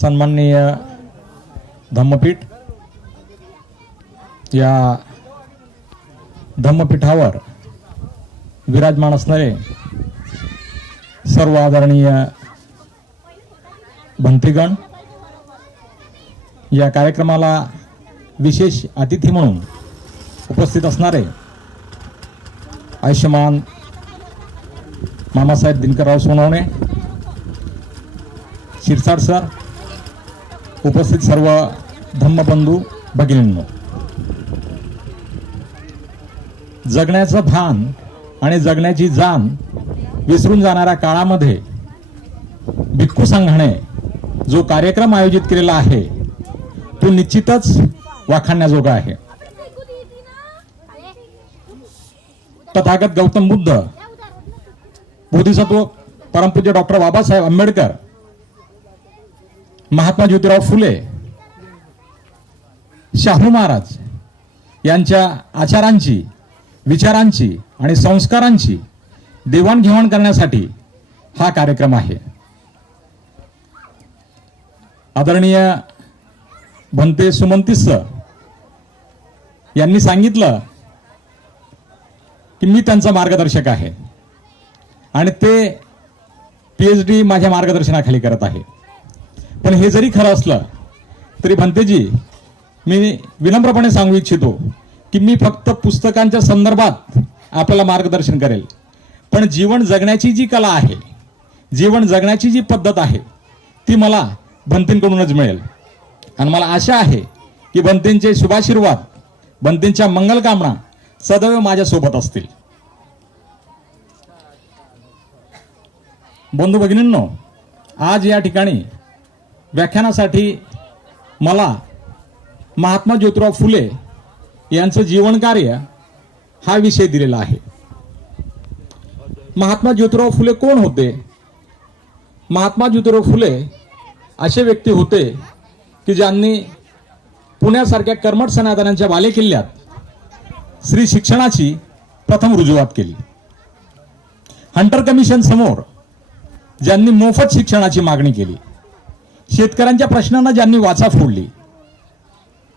सन्माननीय धम्मपीठ, या धम्मपीठावर विराजमान असणारे सर्व आदरणीय भंतेगण, या कार्यक्रमाला विशेष अतिथी म्हणून उपस्थित असणारे आयुष्यमान मामासाहेब दिनकरराव सोनवणे, शिरसाट सर, उपस्थित सर्व धम्मबंधू भगिनींनो, जगण्याचं भान आणि जगण्याची जाण विसरून जाणाऱ्या काळामध्ये भिक्खू संघाने जो कार्यक्रम आयोजित केलेला आहे तो निश्चितच वाखाणण्याजोगा आहे. तथागत गौतम बुद्ध, बोधिसत्व परमपूज्य डॉक्टर बाबासाहेब आंबेडकर, महात्मा ज्योतिराव फुले, शाहू महाराज यांच्या आचारांची, विचारांची आणि संस्कारांची देवाणघेवाण करण्यासाठी हा कार्यक्रम आहे. आदरणीय भंते सुमंतीस यांनी सांगितलं की मी त्यांचा मार्गदर्शक आहे आणि ते PhD माझ्या मार्गदर्शनाखाली करत आहे. पण हे जरी खरं असलं तरी भंतेजी, मी विनम्रपणे सांगू इच्छितो की मी फक्त पुस्तकांच्या संदर्भात आपल्याला मार्गदर्शन करेल, पण जीवन जगण्याची जी कला आहे, जीवन जगण्याची जी पद्धत आहे ती मला भंतेंकडूनच मिळेल. आणि मला आशा आहे की भंतेंचे शुभाशीर्वाद, भंतेंच्या मंगलकामना सदैव माझ्यासोबत असतील. बंधू भगिनींनो, आज या ठिकाणी व्याख्यानासाठी मला महात्मा ज्योतिराव फुले यांचं जीवनकार्य हा विषय दिलेला आहे. महात्मा ज्योतिराव फुले कोण होते? महात्मा ज्योतिराव फुले असे व्यक्ती होते की ज्यांनी पुण्यासारख्या कर्मठ सनातनांच्या बालेकिल्ल्यात स्त्री शिक्षणाची प्रथम रुजुवात केली. हंटर कमिशन समोर ज्यांनी मोफत शिक्षणाची मागणी केली, शेतकऱ्यांच्या प्रश्नांना ज्यांनी वाचा फोडली,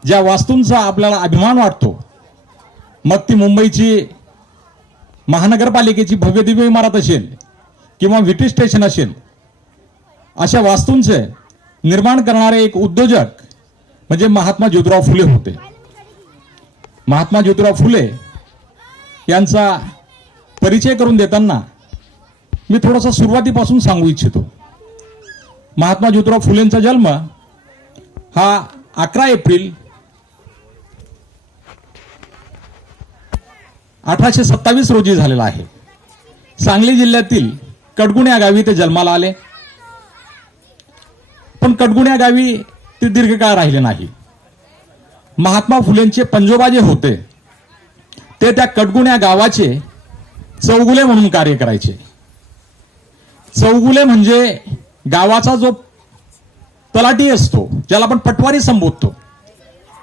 ज्या वास्तूंचा आपल्याला अभिमान वाटतो, मग ती मुंबईची महानगरपालिकेची भव्य दिव्य इमारत असेल किंवा व्हीटी स्टेशन असेल, अशा वास्तूंचे निर्माण करणारे एक उद्योजक म्हणजे महात्मा ज्योतिराव फुले होते. महात्मा ज्योतिराव फुले यांचा परिचय करून देताना मी थोडासा सुरुवातीपासून सांगू इच्छितो. महात्मा ज्योतिराव फुलेंचा जन्म हा 11 एप्रिल 1827 रोजी झालेला आहे. सांगली जिल्ह्यातील कडगुण या गावी ते जन्माला आले. पण कडगुण या गावी ते दीर्घकाळ राहिले नाही. महात्मा फुलेंचे पंजोबा जे होते ते त्या कडगुण या गावाचे चौगुले म्हणून कार्य करायचे. चौगुले म्हणजे गावाचा जो तलाठी असतो, ज्याला आपण पटवारी संबोधतो,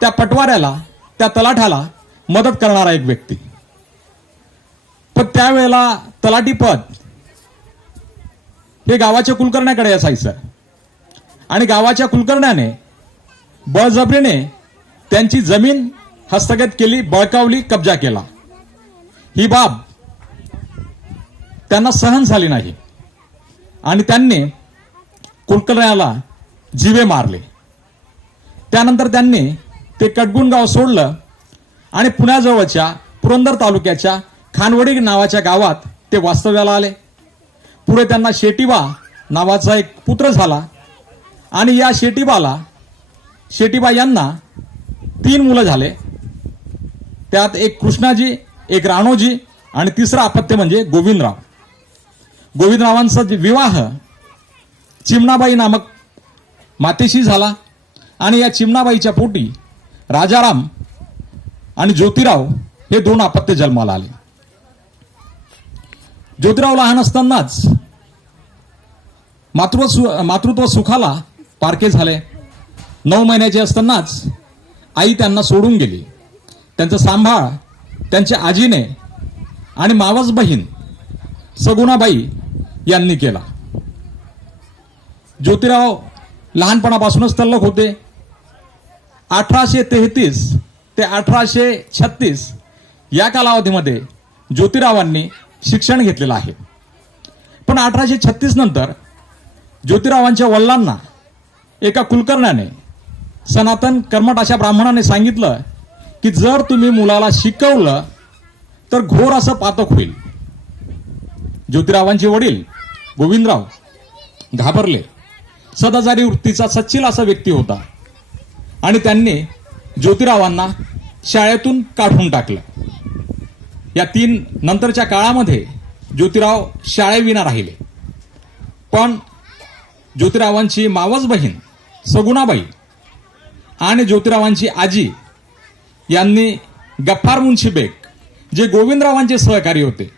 त्या पटवाऱ्याला, त्या तलाठाला मदत करणारा एक व्यक्ती. पण त्यावेळेला तलाठी पद हे गावाच्या कुलकर्ण्याकडे असायचं आणि गावाच्या कुलकर्ण्याने बळजबरीने त्यांची जमीन हस्तगत केली, बळकावली, कब्जा केला. ही बाब त्यांना सहन झाली नाही आणि त्यांनी कुलकर्ण्याला जीवे मारले. त्यानंतर त्यांनी ते कडगुण गाव सोडलं आणि पुण्याजवळच्या पुरंदर तालुक्याच्या खानवडी नावाच्या गावात ते वास्तव्याला आले. पुढे त्यांना शेटीबा नावाचा एक पुत्र झाला आणि या शेटीबा यांना 3 मुलं झाले. त्यात एक कृष्णाजी, एक राणोजी आणि तिसरा अपत्य म्हणजे गोविंदराव. गोविंदरावांचा विवाह चिमणाबाई नामक मातेशी झाला आणि या चिमणाबाईच्या पोटी राजाराम आणि ज्योतिराव हे 2 अपत्य जन्माला आले. ज्योतिराव लहान असतानाच मातृत्व सुखाला पारखे झाले. 9 महिन्याचे असतानाच आई त्यांना सोडून गेली. त्यांचा सांभाळ त्यांच्या आजीने आणि मावस बहीण सगुणाबाई यांनी केला. ज्योतिराव लहानपणापासूनच तल्लख होते. 1833 ते 1836 या कालावधीमध्ये ज्योतिरावांनी शिक्षण घेतलेलं आहे. पण 1836 नंतर ज्योतिरावांच्या वडिलांना एका कुलकर्ण्याने, सनातन कर्मठ अशा ब्राह्मणाने सांगितलं की जर तुम्ही मुलाला शिकवलं तर घोर असं पातक होईल. ज्योतिरावांचे वडील गोविंदराव घाबरले. सदाचारी वृत्तीचा सच्चिल असा व्यक्ती होता आणि त्यांनी ज्योतिरावांना शाळेतून काढून टाकलं. या 3 नंतरच्या काळामध्ये ज्योतिराव शाळेविना राहिले. पण ज्योतिरावांची मावस बहीण सगुणाबाई आणि ज्योतिरावांची आजी यांनी गफ्फार मुन्शी बेग, जे गोविंदरावांचे सहकारी होते,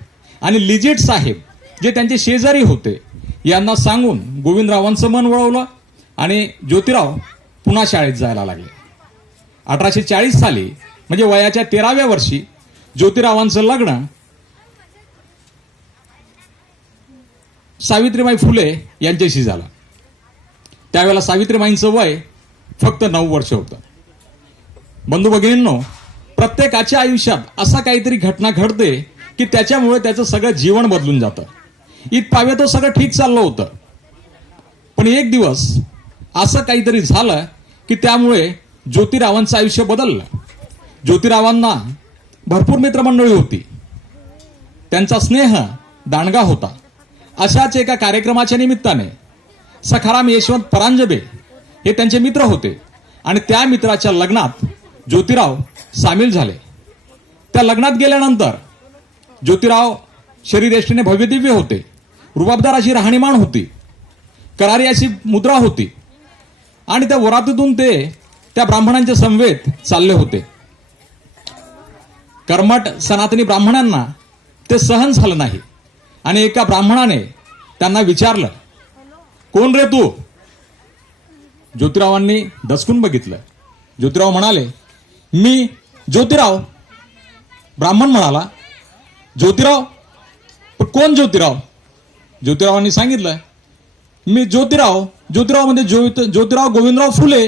आणि लिजिट साहेब, जे त्यांचे शेजारी होते, यांना सांगून गोविंदरावांचं मन वळवलं आणि ज्योतिराव पुन्हा शाळेत जायला लागले. 1840 साली म्हणजे वयाच्या 13व्या वर्षी ज्योतिरावांचं लग्न सावित्रीबाई फुले यांच्याशी झालं. त्यावेळेला सावित्रीबाईंचं वय फक्त 9 वर्ष होतं. बंधू भगिनींनो, प्रत्येकाच्या आयुष्यात असा काहीतरी घटना घडते की त्याच्यामुळे त्याचं सगळं जीवन बदलून जातं. इथपावे तो सगळं ठीक चाललं होतं, पण एक दिवस असं काहीतरी झालं की त्यामुळे ज्योतिरावांचं आयुष्य बदललं. ज्योतिरावांना भरपूर मित्रमंडळी होती, त्यांचा स्नेह दांडगा होता. अशाच एका कार्यक्रमाच्या निमित्ताने सखाराम यशवंत परांजपे हे त्यांचे मित्र होते आणि त्या मित्राच्या लग्नात ज्योतिराव सामील झाले. त्या लग्नात गेल्यानंतर ज्योतिराव शरीरयष्टीने भव्यदिव्य होते, रुबाबदार अशी राहणीमान होती, करारी अशी मुद्रा होती आणि त्या वरातीतून ते त्या ब्राह्मणांचे समवेत चालले होते. कर्मठ सनातनी ब्राह्मणांना ते सहन झालं नाही आणि एका ब्राह्मणाने त्यांना विचारलं, कोण रे तू? ज्योतिरावांनी दचकून बघितलं. ज्योतिराव म्हणाले, मी ज्योतिराव. ब्राह्मण म्हणाला, ज्योतिराव? पण कोण ज्योतिराव? ज्योतिरावांनी सांगितलं, मी ज्योतिराव. ज्योतिराव म्हणजे ज्योतिराव गोविंदराव फुले.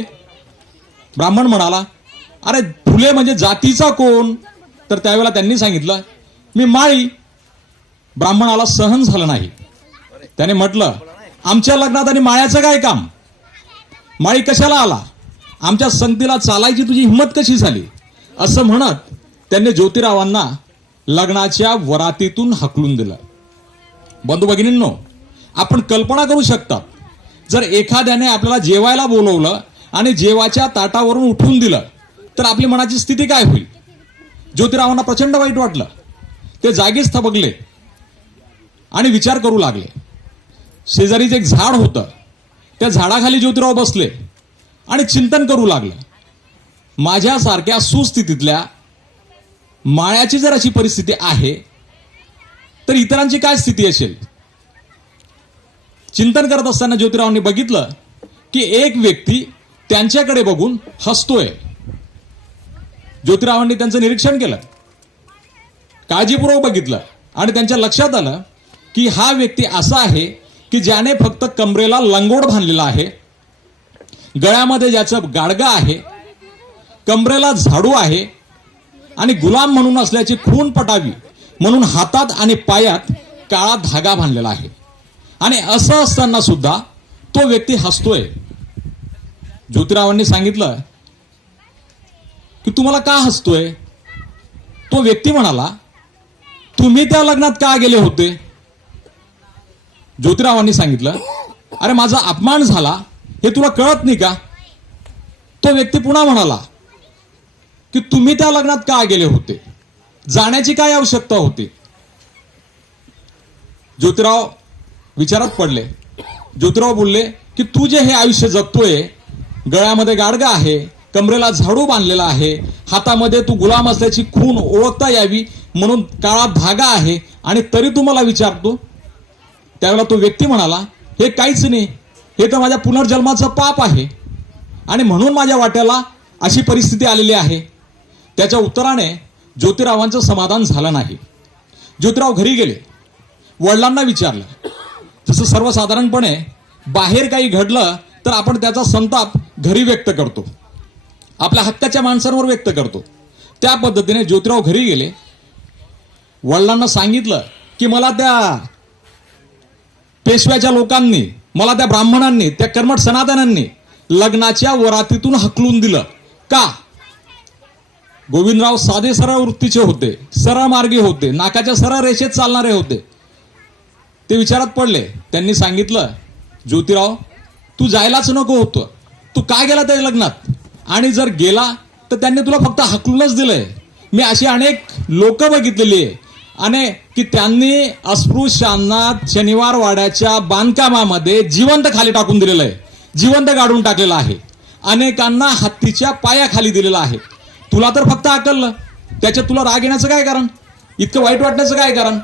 ब्राह्मण म्हणाला, अरे फुले म्हणजे जातीचा कोण? तर त्यावेळेला त्यांनी सांगितलं, मी माळी. ब्राह्मणाला सहन झालं नाही. त्याने म्हटलं, आमच्या लग्नात आणि माळ्याचं काय काम? माळी कशाला आला? आमच्या संगतीला चालायची तुझी हिंमत कशी झाली? असं म्हणत त्यांनी ज्योतिरावांना लग्नाच्या वरातीतून हकलून दिलं. बंधू भगिनींनो, आपण कल्पना करू शकता, जर एखाद्याने आपल्याला जेवायला बोलवलं आणि जेवाच्या ताटावरून उठून दिलं तर आपली मनाची स्थिती काय होईल? ज्योतिरावांना प्रचंड वाईट वाटलं. ते जागीच थबकले आणि विचार करू लागले. शेजारीच एक झाड होतं, त्या झाडाखाली ज्योतिराव बसले आणि चिंतन करू लागले. माझ्यासारख्या सुस्थितीतल्या माळ्याची जर अशी परिस्थिती आहे तर इतरांची काय स्थिती असेल? चिंतन करत असताना ज्योतिरावांनी बघितलं की एक व्यक्ती त्यांच्याकडे बघून हसतोय. ज्योतिरावांनी त्यांचं निरीक्षण केलं, काळजीपूर्वक बघितलं आणि त्यांच्या लक्षात आलं की हा व्यक्ती असा आहे की ज्याने फक्त कमरेला लंगोट बांधलेला आहे, गळ्यामध्ये ज्याचं गाडगा आहे, कमरेला झाडू आहे आणि गुलाम म्हणून असल्याची खून पटावी म्हणून हातात आणि पायात काळा धागा बांधलेला आहे. आणि असं असताना सुद्धा तो व्यक्ती हसतोय. ज्योतिरावांनी सांगितलं की तुम्हाला का हसतोय? तो व्यक्ती म्हणाला, तुम्ही त्या लग्नात का गेले होते? ज्योतिरावांनी सांगितलं, अरे माझा अपमान झाला हे तुला कळत नाही का? तो व्यक्ती पुन्हा म्हणाला की तुम्ही त्या लग्नात का गेले होते? जाण्याची काय आवश्यकता होती? ज्योतिराव विचारात पडले. ज्योतिराव बोलले की तू जे हे आयुष्य जगतोय, गळ्यामध्ये गाडगा आहे, कमरेला झाडू बांधलेला आहे, हातामध्ये तू गुलाम असल्याची खून ओळखता यावी म्हणून काळा धागा आहे, आणि तरी तू मला विचारतो? त्यावेळेला तो व्यक्ती म्हणाला, हे काहीच नाही, हे तर माझ्या पुनर्जन्माचं पाप आहे आणि म्हणून माझ्या वाट्याला अशी परिस्थिती आलेली आहे. त्याच्या उत्तराने ज्योतिरावांचं समाधान झालं नाही. ज्योतिराव घरी गेले, वडिलांना विचारलं. जसं सर्वसाधारणपणे बाहेर काही घडलं तर आपण त्याचा संताप घरी व्यक्त करतो, आपल्या हक्काच्या माणसांवर व्यक्त करतो. त्या पद्धतीने ज्योतिराव घरी गेले, वडिलांना सांगितलं की मला त्या पेशव्याच्या लोकांनी, मला त्या ब्राह्मणांनी, त्या कर्मठ सनातनांनी लग्नाच्या वरातीतून हकलून दिलं. का? गोविंदराव साधे सरळ वृत्तीचे होते, सरळ मार्गी होते, नाकाच्या सरळ रेषेत चालणारे होते. ते विचारात पडले. त्यांनी सांगितलं, ज्योतिराव तू जायलाच नको होतं, तू काय गेला त्या लग्नात? आणि जर गेला तर त्यांनी तुला फक्त हकलूनच दिलंय. मी अशी अनेक लोक बघितलेली आहे, की त्यांनी अस्पृश्यांना शनिवार वाड्याच्या बांधकामामध्ये जिवंत खाली टाकून दिलेलं आहे, जिवंत गाडून टाकलेलं आहे, अनेकांना हत्तीच्या पायाखाली दिलेलं आहे. तुला तर फक्त हकललं, त्याच्यात तुला राग येण्याचं काय कारण? इतकं वाईट वाटण्याचं काय कारण?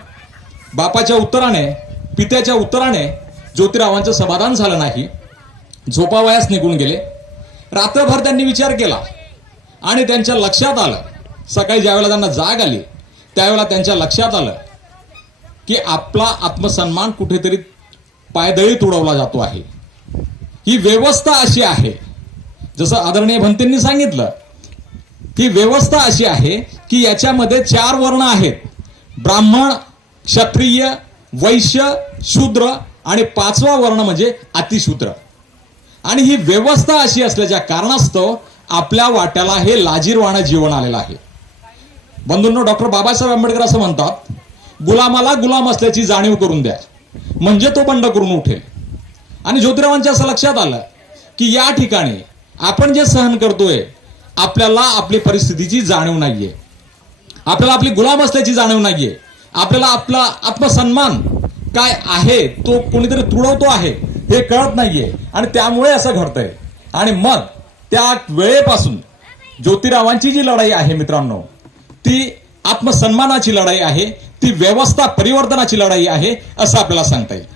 बापाच्या उत्तराने, पित्याच्या उत्तराने ज्योतिरावांचं समाधान झालं नाही. झोपावयास निघून गेले. रात्रभर त्यांनी विचार केला आणि त्यांच्या लक्षात आलं, सकाळी ज्यावेळेला त्यांना जाग आली त्यावेळेला त्यांच्या लक्षात आलं की आपला आत्मसन्मान कुठेतरी पायदळी तुडवला जातो आहे. ही व्यवस्था अशी आहे, जसं आदरणीय भंतेंनी सांगितलं, ही व्यवस्था अशी आहे की याच्यामध्ये 4 वर्ण आहेत, ब्राह्मण, क्षत्रिय, वैश्य, शूद्र आणि 5वा वर्ण म्हणजे अतिशूद्र. आणि ही व्यवस्था अशी असल्याच्या कारणास्तव आपल्या वाट्याला हे लाजीरवाणं जीवन आलेलं आहे. बंधूंनो, डॉक्टर बाबासाहेब आंबेडकर असं म्हणतात, गुलामाला गुलाम असल्याची जाणीव करून द्या, म्हणजे तो बंड करून उठेल. आणि ज्योतिरावांच्या असं लक्षात आलं की या ठिकाणी आपण जे सहन करतोय, आपल्याला आपली परिस्थितीची जाणीव नाहीये, आपल्याला आपली गुलाम असल्याची जाणीव नाहीये, आपल्याला आपला आत्मसन्मान काय आहे तो कोणीतरी तुडवतो आहे हे कळत नाहीये. आणि त्यामुळे असं घडतंय. आणि मग त्या वेळेपासून ज्योतिरावांची जी लढाई आहे मित्रांनो, ती आत्मसन्मानाची लढाई आहे, ती व्यवस्था परिवर्तनाची लढाई आहे असं आपल्याला सांगता येईल.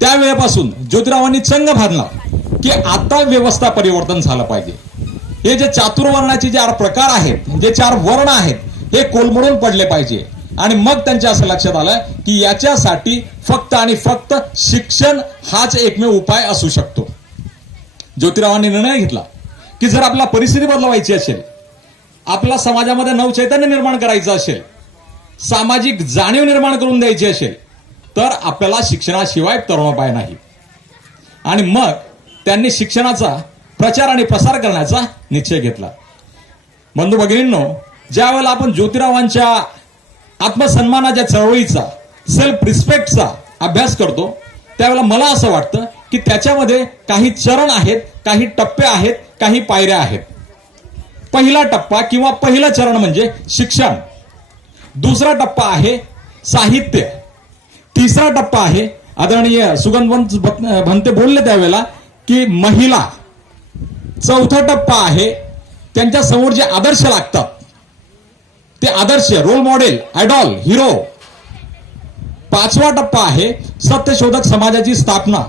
त्या वेळेपासून ज्योतिरावांनी चंग बांधला की आता व्यवस्था परिवर्तन झालं पाहिजे. हे जे चातुर्वर्णाचे 4 प्रकार आहेत, जे 4 वर्ण आहेत, हे कोलमडून पडले पाहिजे. आणि मग त्यांच्या असं लक्षात आलं की याच्यासाठी फक्त आणि फक्त शिक्षण हाच एकमेव उपाय असू शकतो. ज्योतिरावांनी निर्णय घेतला की जर आपला परिस्थिती बदलवायची असेल, आपला समाजामध्ये नवचैतन्य निर्माण करायचं असेल, सामाजिक जाणीव निर्माण करून द्यायची असेल, तर आपल्याला शिक्षणाशिवाय तरुणोपाय नाही. आणि मग त्यांनी शिक्षणाचा प्रचार आणि प्रसार करण्याचा निश्चय घेतला. बंधू भगिनींनो, ज्या वेळेला आपण ज्योतिरावांच्या आत्मसन्मानाच्या चळवळीचा, सेल्फ रिस्पेक्टचा अभ्यास करतो, त्यावेळेला मला असं वाटतं की त्याच्यामध्ये काही चरण आहेत, काही टप्पे आहेत, काही पायऱ्या आहेत. पहिला टप्पा किंवा पहिलं चरण म्हणजे शिक्षण. दुसरा टप्पा आहे साहित्य. तिसरा टप्पा आहे, आदरणीय सुगंधवंत भंते बोलले त्यावेळेला, की महिला. चौथा टप्पा आहे त्यांच्या समोर जे आदर्श लागतात ते आदर्श, रोल मॉडेल, आयडॉल, हिरो. 5वा टप्पा आहे सत्यशोधक समाजाची स्थापना.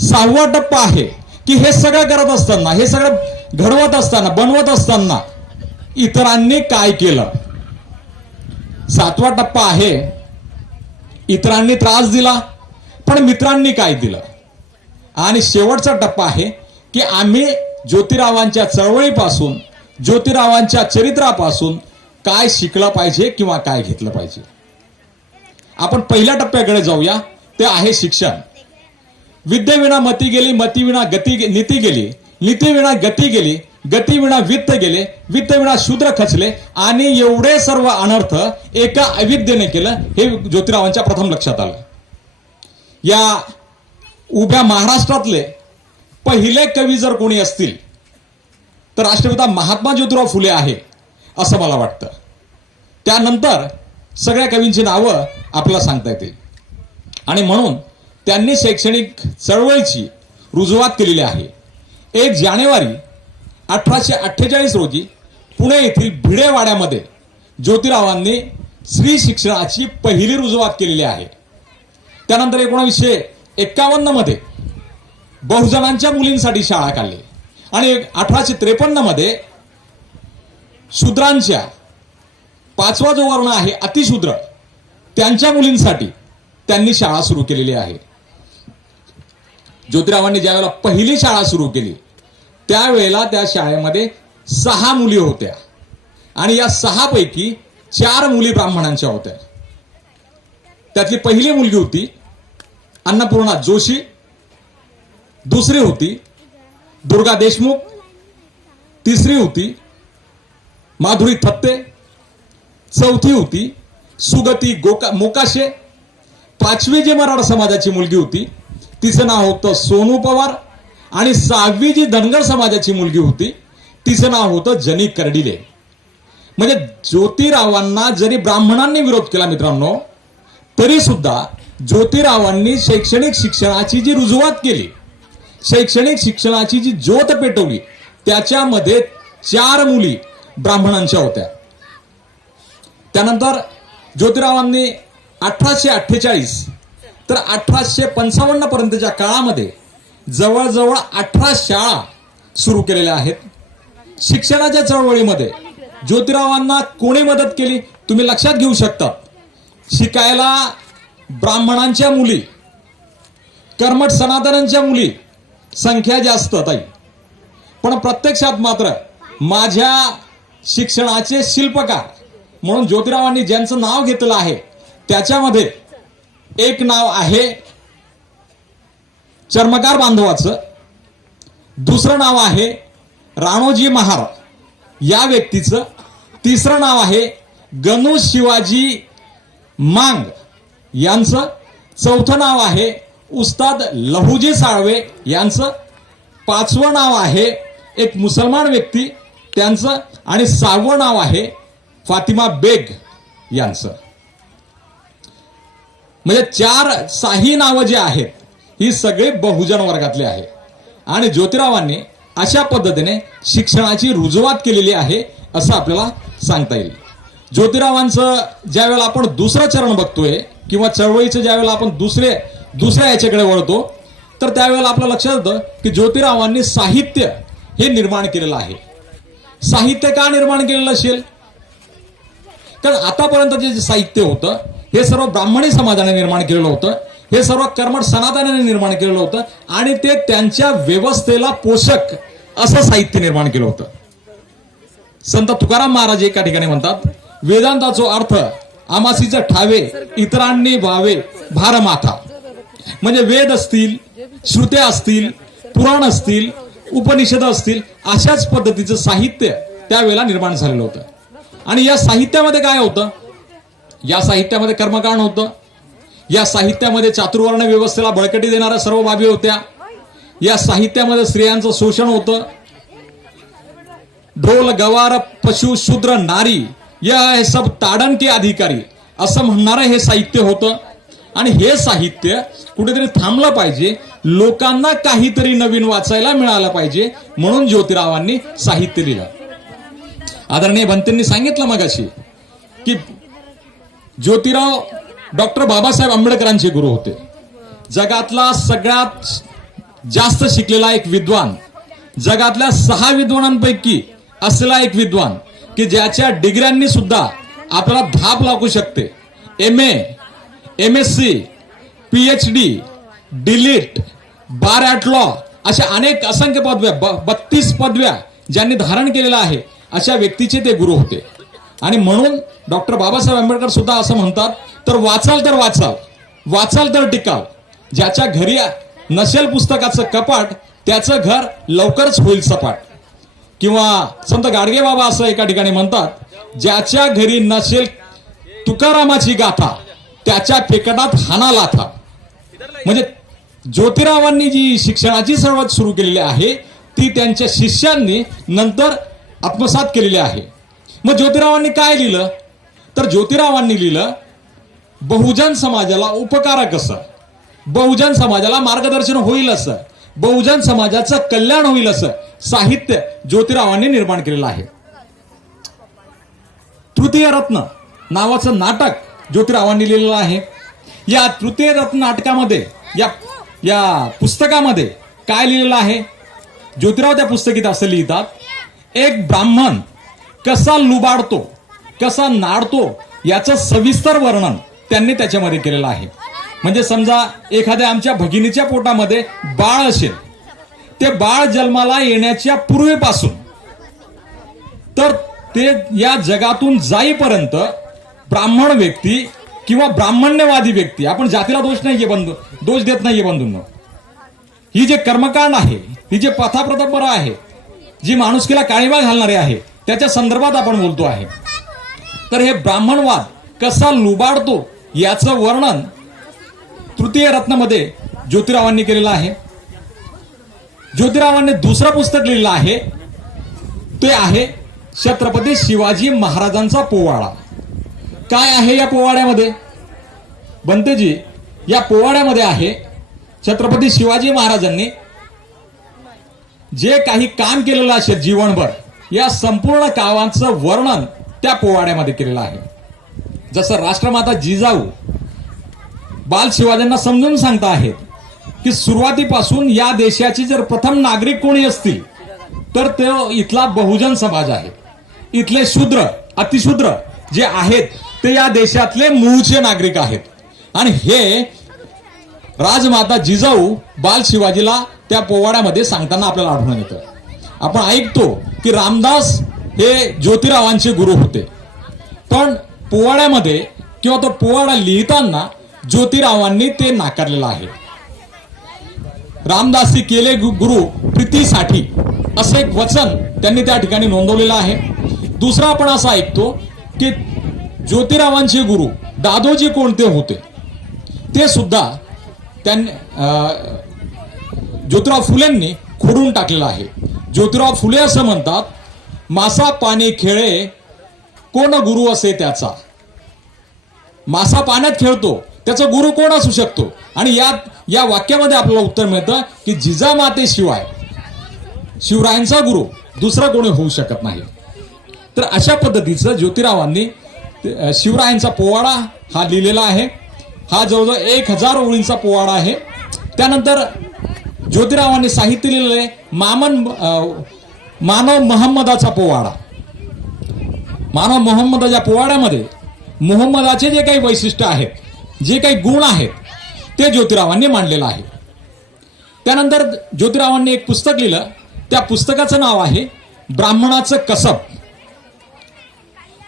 6वा टप्पा आहे की हे सगळं करत असताना, हे सगळं घडवत असताना, बनवत असताना इतरांनी काय केलं. 7वा टप्पा आहे इतरांनी त्रास दिला पण मित्रांनी काय दिलं. आणि शेवटचा टप्पा आहे की आम्ही ज्योतिरावांच्या चळवळीपासून, ज्योतिरावांच्या चरित्रापासून काय शिकलं पाहिजे किंवा काय घेतलं पाहिजे. आपण पहिल्या टप्प्याकडे जाऊया, ते आहे शिक्षण. विद्येविना मती गेली, मतीविना नीती गेली, नीतीविना गती गेली, गतीविना वित्त गेले, वित्तविना शूद्र खचले. आणि एवढे सर्व अनर्थ एका अविद्येने केलं, हे ज्योतिरावांच्या प्रथम लक्षात आलं. या उभ्या महाराष्ट्रातले पहिले कवी जर कोणी असतील तर राष्ट्रपिता महात्मा ज्योतिराव फुले आहे असं मला वाटतं. त्यानंतर सगळ्या कवींची नावं आपल्याला सांगता येतील. आणि म्हणून त्यांनी शैक्षणिक चळवळीची रुजुवात केलेली आहे. 1 जानेवारी 1848 रोजी पुणे येथील भिडेवाड्यामध्ये ज्योतिरावांनी स्त्री शिक्षणाची पहिली रुजुवात केलेली आहे. त्यानंतर 1951 मध्ये बहुजनांच्या मुलींसाठी शाळा काढली. आणि 1853 मध्ये शूद्रांच्या 5वा जो वर्ण आहे अतिशूद्र, त्यांच्या मुलींसाठी त्यांनी शाळा सुरू केलेली आहे. ज्योतिरावांनी ज्यावेळेला पहिली शाळा सुरू केली त्यावेळेला त्या शाळेमध्ये 6 मुली होत्या आणि या 6 पैकी 4 मुली ब्राह्मणांच्या होत्या. त्यातली पहिली मुलगी होती अन्नपूर्णा जोशी, दुसरी होती दुर्गा देशमुख, तिसरी होती माधुरी थत्ते, चौथी होती सुगती मोकाशे, 5वी जी मराठा समाजाची मुलगी होती तिचं नाव होतं सोनू पवार आणि 6वी जी धनगर समाजाची मुलगी होती तिचं नाव होतं जनी कर्डिले. म्हणजे ज्योतिरावांना जरी ब्राह्मणांनी विरोध केला मित्रांनो तरी सुद्धा ज्योतिरावांनी शैक्षणिक शिक्षणाची जी रुजवात केली, शैक्षणिक शिक्षणाची जी ज्योत पेटवली त्याच्यामध्ये 4 मुली ब्राह्मणांच्या होत्या. त्यानंतर ज्योतिरावांनी 1848 तर 1855 पर्यंतच्या काळामध्ये जवळजवळ 18 शाळा सुरू केलेल्या आहेत. शिक्षणाच्या चळवळीमध्ये ज्योतिरावांना कोणी मदत केली तुम्ही लक्षात घेऊ शकता. शिकायला ब्राह्मणांच्या मुली, कर्मठ सनातनांच्या मुली संख्या जास्त ताई, पण प्रत्यक्षात मात्र माझ्या शिक्षणाचे शिल्पकार म्हणून ज्योतिरावांनी ज्यांचं नाव घेतलं आहे त्याच्यामध्ये एक नाव आहे चर्मकार बांधवाचं, दुसरं नाव आहे राणोजी महार या व्यक्तीचं, तिसरं नाव आहे गणू शिवाजी मांग यांचं, चौथं नाव आहे उस्ताद लहुजी साळवे यांचं, 5वं नाव आहे एक मुसलमान व्यक्ती त्यांचं आणि 6वं नाव आहे फातिमा बेग यांचं. म्हणजे 4 नावं जी आहेत ही सगळे बहुजन वर्गातले आहे आणि ज्योतिरावांनी अशा पद्धतीने शिक्षणाची रुजवात केलेली आहे असं आपल्याला सांगता येईल. ज्योतिरावांचं ज्यावेळेला आपण दुसरं चरण बघतोय किंवा चळवळीचं ज्यावेळेला आपण दुसऱ्या याच्याकडे वळतो तर त्यावेळेला आपल्या लक्षात येतं की ज्योतिरावांनी साहित्य हे निर्माण केलेलं आहे. साहित्य का निर्माण केलेलं असेल? कारण आतापर्यंत जे साहित्य होतं हे सर्व ब्राह्मणी समाजाने निर्माण केलेलं होतं, हे सर्व कर्मठ सनातनाने निर्माण केलेलं होतं आणि ते त्यांच्या व्यवस्थेला पोषक असं साहित्य निर्माण केलं होतं. संत तुकाराम महाराज एका ठिकाणी म्हणतात, वेदांताचो अर्थ आमासीचं ठावे इतरांनी व्हावे भारमाथा. म्हणजे वेद असतील, श्रुत्या असतील, पुराण असतील, उपनिषद असतील अशाच पद्धतीचं साहित्य त्यावेळेला निर्माण झालेलं होतं. आणि या साहित्यामध्ये काय होतं? या साहित्यामध्ये कर्मकांड होतं, या साहित्यामध्ये चातुर्वर्ण व्यवस्थेला बळकटी देणाऱ्या सर्व बाबी होत्या, या साहित्यामध्ये स्त्रियांचं शोषण होतं, ढोल गवार पशु शूद्र नारी या हे सब ताडन के अधिकारी असं म्हणणारं हे साहित्य होतं. आणि हे साहित्य कुठेतरी थांबलं पाहिजे, लोकांना काहीतरी नवीन वाचायला मिळालं पाहिजे म्हणून ज्योतिरावांनी साहित्य लिहिलं. आदरणीय भंतेंनी सांगितलं मगाशी की ज्योतिराव डॉक्टर बाबासाहेब आंबेडकरांचे गुरु होते. जगातला सगळ्यात जास्त शिकलेला एक विद्वान, जगातल्या 6 विद्वानांपैकी असलेला एक विद्वान की ज्याच्या डिग्र्यांनी सुद्धा आपल्याला धाप लागू शकते. MA, MSc, PhD, delete, bar at law अशा अनेक असंख्य पदव्या, 32 पदव्या ज्यांनी धारण केलेल्या आहे अशा व्यक्तीचे ते गुरु होते. आणि म्हणून डॉक्टर बाबासाहेब आंबेडकर सुद्धा असं म्हणतात, तर वाचाल तर वाचाल, वाचाल तर टिकाल. ज्याच्या घरी नसेल पुस्तकाचं कपाट त्याचं घर लवकरच होईल सपाट. किंवा संत गाडगे बाबा असं एका ठिकाणी म्हणतात, ज्याच्या घरी नसेल तुकारामाची गाथा त्याच्या फेकटात हाना लाथा. म्हणजे ज्योतिरावांनी जी शिक्षणाची चळवळ सुरू केलेली आहे ती त्यांच्या शिष्यांनी नंतर आत्मसात केलेली आहे. मग ज्योतिरावांनी काय लिहिलं? तर ज्योतिरावांनी लिहिलं बहुजन समाजाला उपकारक असं, बहुजन समाजाला मार्गदर्शन होईल असं, बहुजन समाजाचं कल्याण होईल असं साहित्य ज्योतिरावांनी निर्माण केलेलं आहे. तृतीय रत्न नावाचं नाटक ज्योतिरावांनी लिहिलेलं आहे. या तृतीय रत्न नाटकामध्ये या पुस्तकामध्ये काय लिहिलेलं आहे? ज्योतिराव त्या पुस्तकीत असं लिहितात, एक ब्राह्मण कसा लुबाडतो, कसा नाडतो याचं सविस्तर वर्णन त्यांनी त्याच्यामध्ये केलेलं आहे. म्हणजे समजा एखाद्या आमच्या भगिनीच्या पोटामध्ये बाळ असेल, ते बाळ जन्माला येण्याच्या पूर्वीपासून तर ते या जगातून जाईपर्यंत ब्राह्मण व्यक्ती किंवा ब्राह्मण्यवादी व्यक्ती, आपण जातीला दोष देत नाहीये बंधूंनो, ही जे कर्मकांड आहे, ही जे प्रथाप्रथापरा आहे, जी माणुसकीला काळीमा घालणारी आहे, त्याच्या संदर्भात आपण बोलतो आहे. तर हे ब्राह्मणवाद कसा लुबाडतो याचं वर्णन तृतीय रत्नमध्ये ज्योतिरावांनी केलेलं आहे. ज्योतिरावांनी दुसरं पुस्तक लिहिलं आहे, ते आहे छत्रपती शिवाजी महाराजांचा पोवाडा. काय आहे या पोवाड्यामध्ये बंतेजी? या पोवाड्यामध्ये आहे छत्रपती शिवाजी महाराजांनी जे काही काम केलेलं असेल जीवनभर, या संपूर्ण कामाचं वर्णन त्या पोवाड्यामध्ये केलेलं आहे. जसं राष्ट्रमाता जिजाऊ बाल शिवाजींना समजून सांगता आहेत की सुरुवातीपासून या देशाची जर प्रथम नागरिक कोणी असतील तर ते इथला बहुजन समाज आहे. इथले शूद्र अतिशूद्र जे आहेत ते या देशातले मूळचे नागरिक आहेत. आणि हे राजमाता जिजाऊ बाल शिवाजीला त्या पोवाड्यामध्ये सांगताना आपल्याला आढळून येतं. आपण ऐकतो की रामदास हे ज्योतिरावांचे गुरु होते, पण पोवाड्यामध्ये किंवा तो पोवाडा लिहिताना ज्योतिरावांनी ते नाकारलेलं आहे. रामदासी केले गुरु प्रीतीसाठी असं एक वचन त्यांनी त्या ठिकाणी नोंदवलेलं आहे. दुसरा आपण असं ऐकतो की ज्योतिरावांचे गुरु दादोजी कोणते होते ते सुद्धा त्यांनी ज्योतिराव फुलेंनी खोडून टाकलेलं आहे. ज्योतिराव फुले असं म्हणतात, मासा पाणी खेळे कोण गुरु असे त्याचा. मासा पाण्यात खेळतो, त्याचा गुरु कोण असू शकतो? आणि या वाक्यामध्ये आपल्याला उत्तर मिळतं की जिजामातेशिवाय शिवरायांचा गुरु दुसरा कोणी होऊ शकत नाही. तर अशा पद्धतीचं ज्योतिरावांनी शिवरायांचा पोवाडा हा लिहिलेला आहे. हा जवळजवळ 1000 ओळींचा पोवाडा आहे. त्यानंतर ज्योतिरावांनी साहित्य लिहिलेलं आहे मानव मोहम्मदाचा पोवाडा. मानव मोहम्मदाच्या पोवाड्यामध्ये मोहम्मदाचे जे काही वैशिष्ट्य आहेत, जे काही गुण आहेत, ते ज्योतिरावांनी मांडलेलं आहे. त्यानंतर ज्योतिरावांनी एक पुस्तक लिहिलं, त्या पुस्तकाचं नाव आहे ब्राह्मणाचं कसब.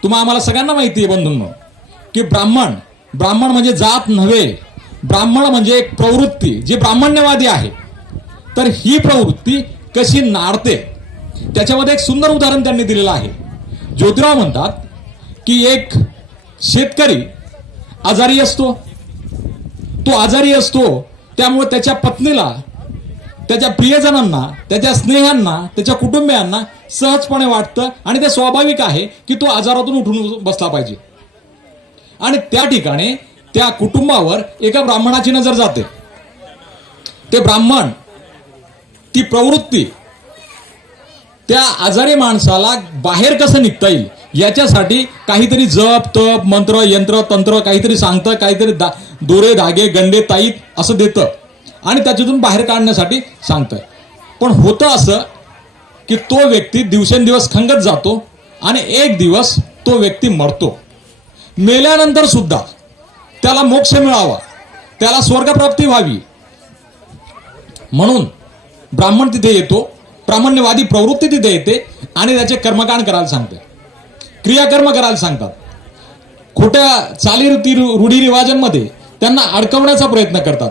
आम्हाला सगळ्यांना माहिती आहे बंधूंनो की ब्राह्मण म्हणजे जात नव्हे, ब्राह्मण म्हणजे एक प्रवृत्ती जी ब्राह्मण्यवादी आहे. तर ही प्रवृत्ती कशी नाडते त्याच्यामध्ये एक सुंदर उदाहरण त्यांनी दिलेलं आहे. ज्योतिराव म्हणतात की एक शेतकरी आजारी असतो, तो आजारी असतो त्यामुळे त्याच्या पत्नीला, त्याच्या प्रियजनांना, त्याच्या स्नेहांना, त्याच्या कुटुंबियांना सहजपणे वाटतं आणि ते स्वाभाविक आहे की तो आजारातून उठून बसला पाहिजे. आणि त्या ठिकाणी त्या कुटुंबावर एका ब्राह्मणाची नजर जाते. ते ब्राह्मण, ती प्रवृत्ती त्या आजारी माणसाला बाहेर कसं निघता येईल याच्यासाठी काहीतरी जप तप मंत्र यंत्र तंत्र काहीतरी सांगतं, काहीतरी दोरे धागे गंडे ताईत असं देतं आणि त्याच्यातून बाहेर काढण्यासाठी सांगतं. पण होतं असं की तो व्यक्ती दिवसेंदिवस खंगत जातो आणि एक दिवस तो व्यक्ती मरतो. मेल्यानंतर सुद्धा त्याला मोक्ष मिळावा, त्याला स्वर्गप्राप्ती व्हावी म्हणून ब्राह्मण तिथे येतो, ब्राह्मण्यवादी प्रवृत्ती तिथे येते आणि त्याचे कर्मकांड करायला सांगते, क्रियाकर्म करायला सांगतात. खोट्या चालीरीती रूढीरिवाजांमध्ये त्यांना अडकवण्याचा प्रयत्न करतात.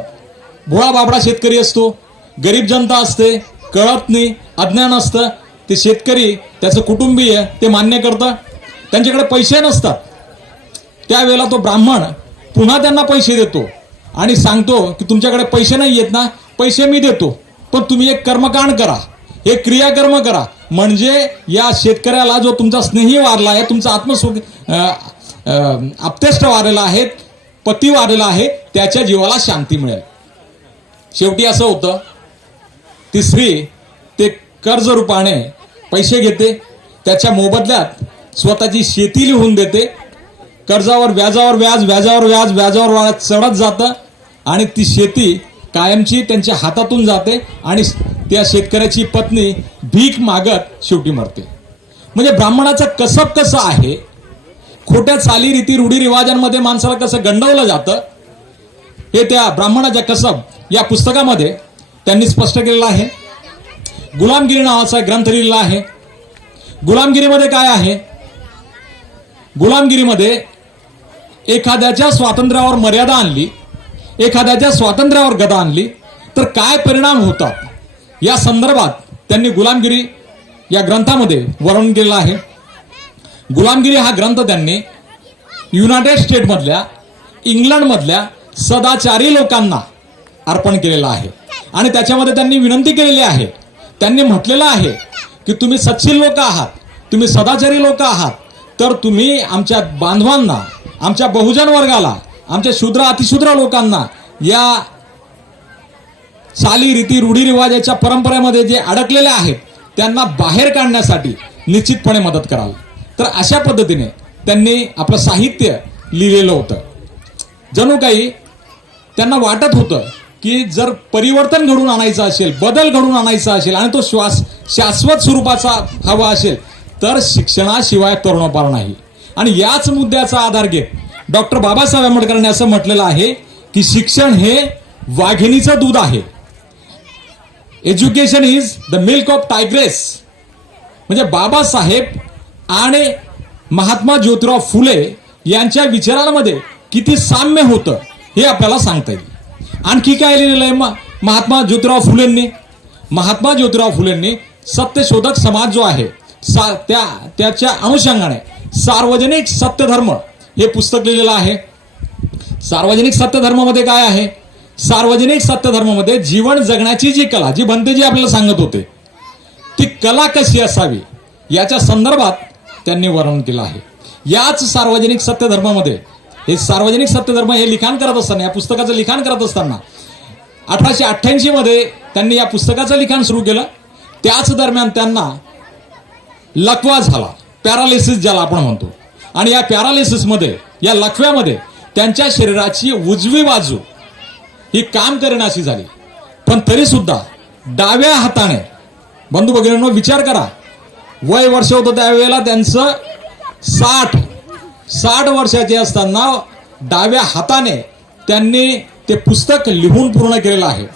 भोळा बाबडा शेतकरी असतो, गरीब जनता असते, कळत नाही, अज्ञान असतं. ते शेतकरी, त्याचं कुटुंबीय ते मान्य करतं. त्यांच्याकडे पैसे नसतात, त्यावेळेला तो ब्राह्मण पुन्हा त्यांना पैसे देतो आणि सांगतो की तुमच्याकडे पैसे नाही येत ना, पैसे मी देतो, पण तुम्ही एक कर्मकांड करा, हे क्रियाकर्म करा, म्हणजे या शेतकऱ्याला जो तुमचा स्नेही वारला आहे, तुमचा आप्तेष्ट वारलेला आहे, पती वारलेला आहे, त्याच्या जीवाला शांती मिळेल. शेवटी असं होतं, ती स्त्री ते कर्ज रूपाने पैसे घेते, त्याच्या मोबदल्यात स्वतःची शेती लिहून देते. कर्जावर व्याजावर व्याज, व्याजावर व्याज, व्याजावर व्याज चढत जातं आणि ती शेती कायमची त्यांच्या हातातून जाते आणि त्या शेतकऱ्याची पत्नी भीक मागत शेवटी मरते. म्हणजे ब्राह्मणाचं कसब कसं आहे, खोट्या चालीरीती रूढीरिवाजांमध्ये माणसाला कसं गंडवलं जातं, हे त्या ब्राह्मणाच्या कसब या पुस्तकामध्ये त्यांनी स्पष्ट केलेलं आहे. गुलामगिरी नावाचा ग्रंथ लिहिलेला आहे. गुलामगिरीमध्ये काय आहे? गुलामगिरीमध्ये एखाद्याच्या स्वातंत्र्यावर मर्यादा आणली, एखाद्याच्या स्वातंत्र्यावर गदा आणली तर काय परिणाम होतात या संदर्भात त्यांनी गुलामगिरी या ग्रंथामध्ये वर्णन केलेलं आहे. गुलामगिरी हा ग्रंथ त्यांनी युनायटेड स्टेटमधल्या, इंग्लंडमधल्या सदाचारी लोकांना अर्पण केलेला आहे. आणि त्याच्यामध्ये त्यांनी विनंती केलेली आहे, त्यांनी म्हटलेलं आहे की तुम्ही सत्शील लोक आहात, तुम्ही सदाचारी लोक आहात, तर तुम्ही आमच्या बांधवांना, आमच्या बहुजन वर्गाला, आमच्या शूद्र अतिशूद्र लोकांना या चाली रीती रूढीरिवाजाच्या परंपरेमध्ये जे अडकलेले आहेत त्यांना बाहेर काढण्यासाठी निश्चितपणे मदत कराल. तर अशा पद्धतीने त्यांनी आपलं साहित्य लिहिलेलं होतं. जणू काही त्यांना वाटत होतं की जर परिवर्तन घडून आणायचं असेल, बदल घडून आणायचा असेल आणि तो शाश्वत स्वरूपाचा हवा असेल तर शिक्षणाशिवाय तरुणोपार नाही. आणि याच मुद्द्याचा आधार घेत डॉक्टर बाबासाहेब आंबेडकरांनी असं म्हटलेलं आहे की शिक्षण हे वाघिणीचं दूध आहे. Education is the milk of tigress. म्हणजे बाबासाहेब आणि महात्मा ज्योतिराव फुले यांच्या विचारांमध्ये किती साम्य होतं हे आपल्याला सांगता येईल. आणखी काय लिहिलेलं आहे महात्मा ज्योतिराव फुलेंनी? महात्मा ज्योतिराव फुलेंनी सत्यशोधक समाज जो आहे त्याच्या अनुषंगाने सार्वजनिक सत्यधर्म हे पुस्तक लिहिलेलं आहे. सार्वजनिक सत्यधर्मामध्ये काय आहे? सार्वजनिक सत्यधर्मामध्ये जीवन जगण्याची जी कला, जी भंतेजी आपल्याला सांगत होते, ती कला कशी असावी याच्या संदर्भात त्यांनी वर्णन केलं आहे. याच सार्वजनिक सत्यधर्मामध्ये हे सार्वजनिक सत्यधर्म हे लिखाण करत असताना, या पुस्तकाचं लिखाण करत असताना 1888 मध्ये त्यांनी या पुस्तकाचं लिखाण सुरू केलं. त्याच दरम्यान त्यांना लकवा झाला, पॅरालिसिस ज्याला आपण म्हणतो. आणि या पॅरालिसिसमध्ये, या लकव्यामध्ये त्यांच्या शरीराची उजवी बाजू ही काम करेनाशी झाली. पण तरी सुद्धा डाव्या हाताने, बंधू भगिनींनो विचार करा, वय वर्ष होतं त्यावेळेला त्यांचं 60 वर्षाचे असताना डाव्या हाताने त्यांनी ते पुस्तक लिहून पूर्ण केलेलं आहे.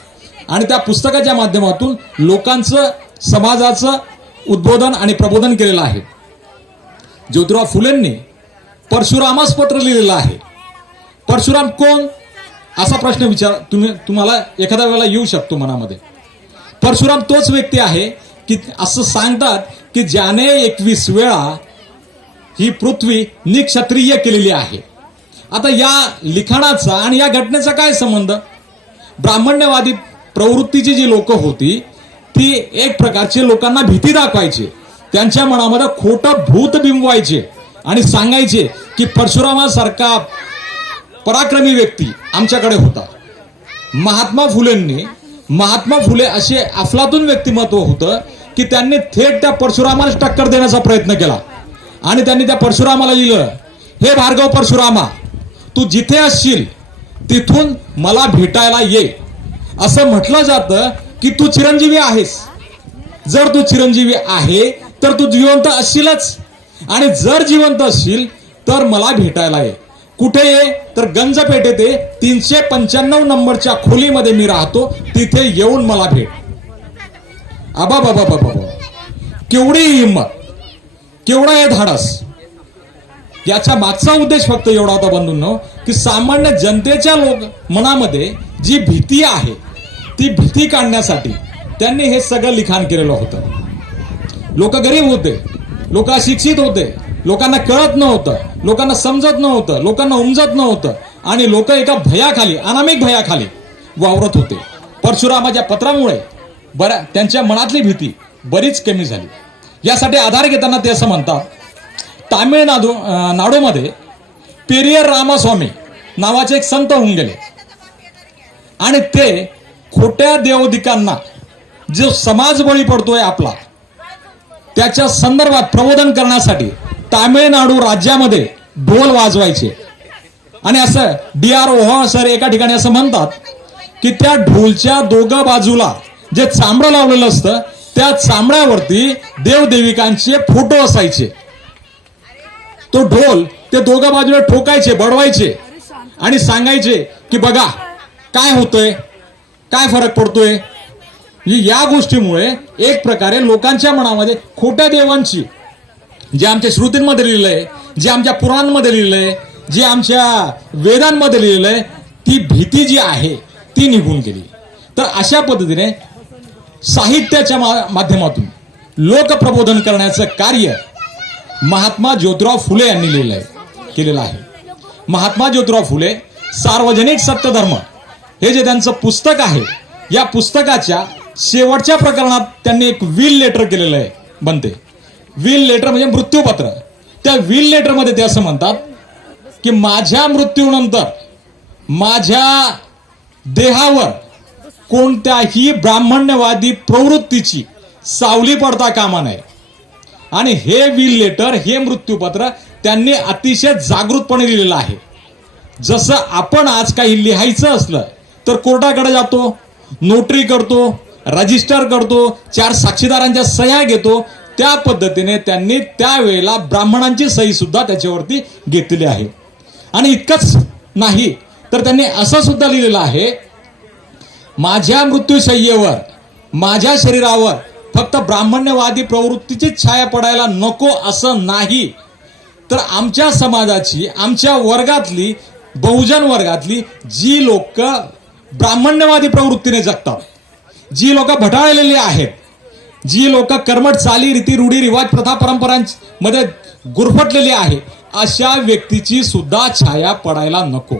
आणि त्या पुस्तकाच्या माध्यमातून लोकांचं, समाजाचं उद्बोधन आणि प्रबोधन केलेलं आहे. ज्योतिराव फुलेंनी परशुरामास पत्र लिहिलेलं आहे. परशुराम कोण असा प्रश्न तुम्हाला एखाद्या वेळेला येऊ शकतो मनामध्ये. परशुराम तोच व्यक्ती आहे की असं सांगतात की ज्याने 21 वेळा ही पृथ्वी निक्षत्रिय केलेली आहे. आता या लिखाणाचा आणि या घटनेचा काय संबंध? ब्राह्मण्यवादी प्रवृत्तीची जी लोक होती ती एक प्रकारचे लोकांना भीती दाखवायचे, त्यांच्या मनामध्ये खोटं भूत बिंबवायचे आणि सांगायचे की परशुरामासारखा पराक्रमी व्यक्ती आमच्याकडे होता. महात्मा फुले असे अफलातून व्यक्तिमत्व होतं की त्यांनी थेट त्या परशुरामाला टक्कर देण्याचा प्रयत्न केला. आणि त्यांनी त्या परशुरामाला लिहिलं, हे भार्गव परशुरामा, तू जिथे असशील तिथून मला भेटायला ये. असं म्हटलं जातं की तू चिरंजीवी आहेस. जर तू चिरंजीवी आहे तर तू जिवंत असशीलच, आणि जर जिवंत असशील तर मला भेटायला ये. कुठे ये? तर गंजपेठेत 395 नंबरच्या खोलीमध्ये मी राहतो, तिथे येऊन मला भेट. आबा बाबा बाबा, केवढी हिंमत, केवढा हे धाडस. याच्या मागचा उद्देश फक्त एवढा होता बंधूंनो की सामान्य जनतेच्या मनामध्ये जी भीती आहे ती भीती काढण्यासाठी त्यांनी हे सगळं लिखाण केलेलं होतं. लोक गरीब होते, लोक अशिक्षित होते, लोकांना कळत नव्हतं, लोकांना समजत नव्हतं, लोकांना उमजत नव्हतं, आणि लोक एका भयाखाली, अनामिक भयाखाली वावरत होते. परशुरामाच्या पत्रामुळे त्यांच्या मनातली भीती बरीच कमी झाली. यासाठी आधार घेताना ते असं म्हणतात, नाडूमध्ये पेरियर रामास्वामी नावाचे एक संत होऊन गेले आणि ते खोट्या देवदिकांना जो समाज बळी पडतोय आपला त्याच्या संदर्भात प्रबोधन करण्यासाठी तामिळनाडू राज्यामध्ये ढोल वाजवायचे. आणि असं DRO सर एका ठिकाणी असं म्हणतात की त्या ढोलच्या दोघं बाजूला जे चांबडं लावलेलं असतं त्या चांबड्यावरती देवदेविकांचे फोटो असायचे. तो ढोल ते दोघं बाजूला ठोकायचे, बडवायचे आणि सांगायचे की बघा काय होतंय, काय फरक पडतोय, या गोष्टीमुळे एक प्रकारे लोकांच्या मनामध्ये खोट्या देवांची, जे आमच्या श्रुतींमध्ये लिहिलंय, जे आमच्या पुराणांमध्ये लिहिलंय, जे आमच्या वेदांमध्ये लिहिलंय, ती भीती जी आहे ती निघून गेली. तर अशा पद्धतीने साहित्याच्या माध्यमातून लोकप्रबोधन करण्याचं कार्य महात्मा ज्योतिराव फुले यांनी केलेलं आहे. महात्मा ज्योतिराव फुले सार्वजनिक सत्यधर्म हे जे त्यांचं पुस्तक आहे, या पुस्तकाच्या शेवटच्या प्रकरणात त्यांनी एक विल लेटर केलेलं आहे. बनते विल लेटर म्हणजे मृत्यूपत्र. त्या विल लेटर मध्ये ते असं म्हणतात की माझ्या मृत्यूनंतर माझ्या देहावर कोणत्याही ब्राह्मण्यवादी प्रवृत्तीची सावली पडता कामा नये. आणि हे विल लेटर, हे मृत्यूपत्र त्यांनी अतिशय जागृतपणे लिहिलेलं आहे. जसं आपण आज काही लिहायचं असलं तर कोर्टाकडे जातो, नोटरी करतो, रजिस्टर करतो, 4 साक्षीदारांच्या सह्या घेतो, त्या पद्धतीने त्यांनी त्यावेळेला ब्राह्मणांची सही सुद्धा त्याच्यावरती घेतलेली आहे. आणि इतकंच नाही तर त्यांनी असं सुद्धा लिहिलेलं आहे, माझ्या मृत्यूशय्येवर माझ्या शरीरावर फक्त ब्राह्मण्यवादी प्रवृत्तीची छाया पडायला नको असं नाही, तर आमच्या समाजाची, आमच्या वर्गातली, बहुजन वर्गातली जी लोक ब्राह्मण्यवादी प्रवृत्तीने जगतात, जी लोक भटाळलेली आहेत, जी लोक कर्मठ चाली, रीती, रूढी, रिवाज, प्रथा, परंपरांमध्ये गुरफटलेली आहे, अशा व्यक्तीची सुद्धा छाया पडायला नको.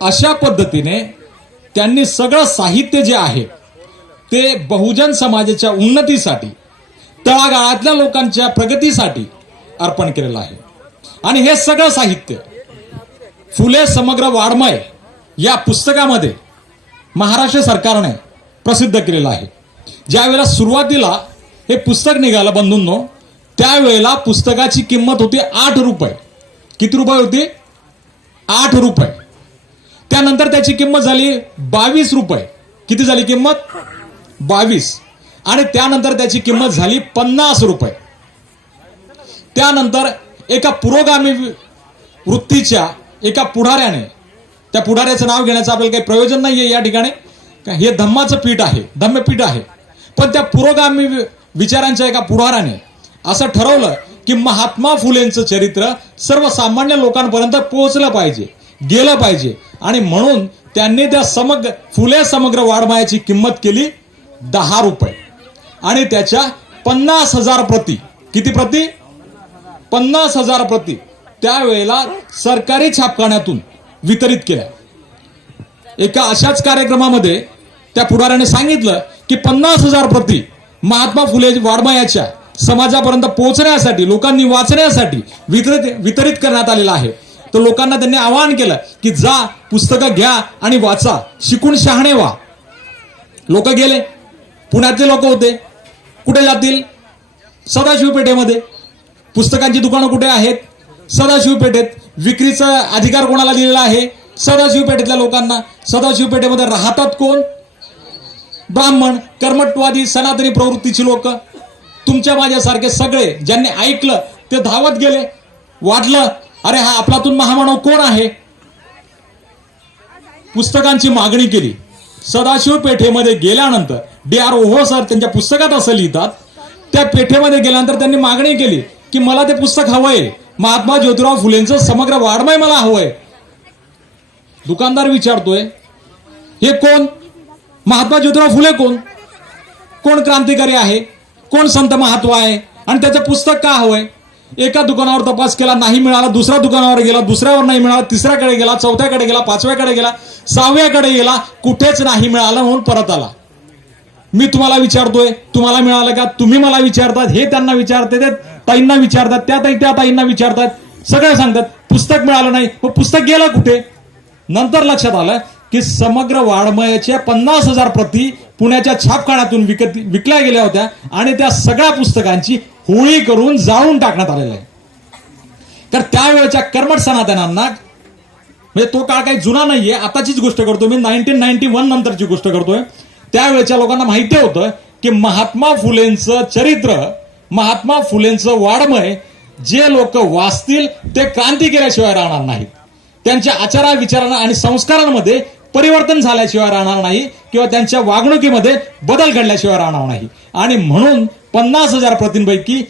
अशा पद्धतीने त्यांनी सगळं साहित्य जे आहे ते बहुजन समाजाच्या उन्नतीसाठी, तळागाळातल्या लोकांच्या प्रगतीसाठी अर्पण केलेलं आहे. आणि हे सगळं साहित्य फुले समग्र वाङ्मय या पुस्तकामध्ये महाराष्ट्र सरकारने प्रसिद्ध केलेलं आहे. ज्या वेळेला सुरुवातीला हे पुस्तक निघालं बंधूंनो, त्यावेळेला पुस्तकाची किंमत होती 8 रुपये. किती रुपये होती? 8 रुपये. त्यानंतर त्याची किंमत झाली 22 रुपये. किती झाली किंमत? 22. आणि त्यानंतर त्याची किंमत झाली 50 रुपये. त्यानंतर एका पुरोगामी वृत्तीच्या एका पुढाऱ्याने, त्या पुढाऱ्याचं नाव घेण्याचं आपल्याला काही प्रयोजन नाहीये या ठिकाणी, हे धम्माचं पीठ आहे, धम्मपीठ आहे, पण त्या पुरोगामी विचारांच्या एका पुढाऱ्याने असं ठरवलं की महात्मा फुलेंचं चरित्र सर्वसामान्य लोकांपर्यंत पोहोचलं पाहिजे, गेलं पाहिजे. आणि म्हणून त्यांनी त्या फुले समग्र वाङ्मयाची किंमत केली 10 रुपये. आणि त्याच्या 50,000 प्रती, किती प्रती? 50,000 प्रती त्यावेळेला सरकारी छापखान्यातून वितरित केल्या. एका अशाच कार्यक्रमामध्ये त्या पुढाऱ्याने सांगितलं की 50,000 प्रती महात्मा फुले वाङ्मयाच्या समाजापर्यंत पोहोचण्यासाठी, लोकांनी वाचण्यासाठी वितरित करण्यात आलेला आहे. तर लोकांना त्यांनी आवाहन केलं की जा, पुस्तकं घ्या आणि वाचा, शिकून शहाणे व्हा. लोक गेले. पुण्यातले लोक होते. कुठे जातील? सदाशिव पेठेमध्ये. पुस्तकांची दुकानं कुठे आहेत? सदाशिव पेठेत. विक्रीचा अधिकार कोणाला दिलेला आहे? सदाशिव पेठेतल्या लोकांना. सदाशिव पेठेमध्ये राहतात कोण? ब्राह्मण, कर्मठवादी, सनातनी प्रवृत्तीची लोक. तुमच्या माझ्यासारखे सगळे ज्यांनी ऐकलं ते धावत गेले. वाटलं अरे हा आपलातून महामानव कोण आहे? पुस्तकांची मागणी केली. सदाशिव पेठेमध्ये गेल्यानंतर D.R. ओहो सर त्यांच्या पुस्तकात असं लिहितात, त्या पेठेमध्ये गेल्यानंतर त्यांनी मागणी केली की मला ते पुस्तक हवंय, महात्मा ज्योतिराव फुलेंचं समग्र वाङ्मय मला हवंय. दुकानदार विचारतोय हे कोण? महात्मा ज्योतिराव फुले कोण? कोण क्रांतिकारी आहे? कोण संत महात्मा आहे? आणि त्याचं पुस्तक का हवंय? एका दुकानावर तपास केला, नाही मिळाला. दुसऱ्या दुकानावर गेला, दुसऱ्यावर नाही मिळाला. तिसऱ्याकडे गेला, चौथ्याकडे गेला, 5व्याकडे गेला, 6व्याकडे गेला, कुठेच नाही मिळालं म्हणून परत आला. मी तुम्हाला विचारतोय तुम्हाला मिळालं का? तुम्ही मला विचारतात, हे त्यांना विचारते, ते ताईंना विचारतात, त्या ताईंना विचारतात, सगळे सांगतात पुस्तक मिळालं नाही. मग पुस्तक गेलं कुठे? नंतर लक्षात आलं की समग्र वाङ्मयाच्या 50,000 प्रती पुण्याच्या छापखान्यातून विकल्या गेल्या होत्या आणि त्या सगळ्या पुस्तकांची होळी करून जाळून टाकण्यात आलेलं आहे. तर त्यावेळेच्या कर्मठ सनातनांना, म्हणजे तो काळ काही जुना नाहीये, आताचीच गोष्ट करतो मी, 1991 नंतरची गोष्ट करतोय. त्यावेळेच्या लोकांना माहिती होतं की महात्मा फुलेंचं चरित्र, महात्मा फुलेंचं वाङ्मय जे लोक वाचतील ते क्रांती केल्याशिवाय राहणार नाहीत. त्यांच्या आचारा विचारांना आणि संस्कारांमध्ये परिवर्तन झाल्याशिवाय राहणार नाही किंवा त्यांच्या वागणुकीमध्ये बदल घडल्याशिवाय राहणार नाही. आणि म्हणून 50,000 प्रतींपैकी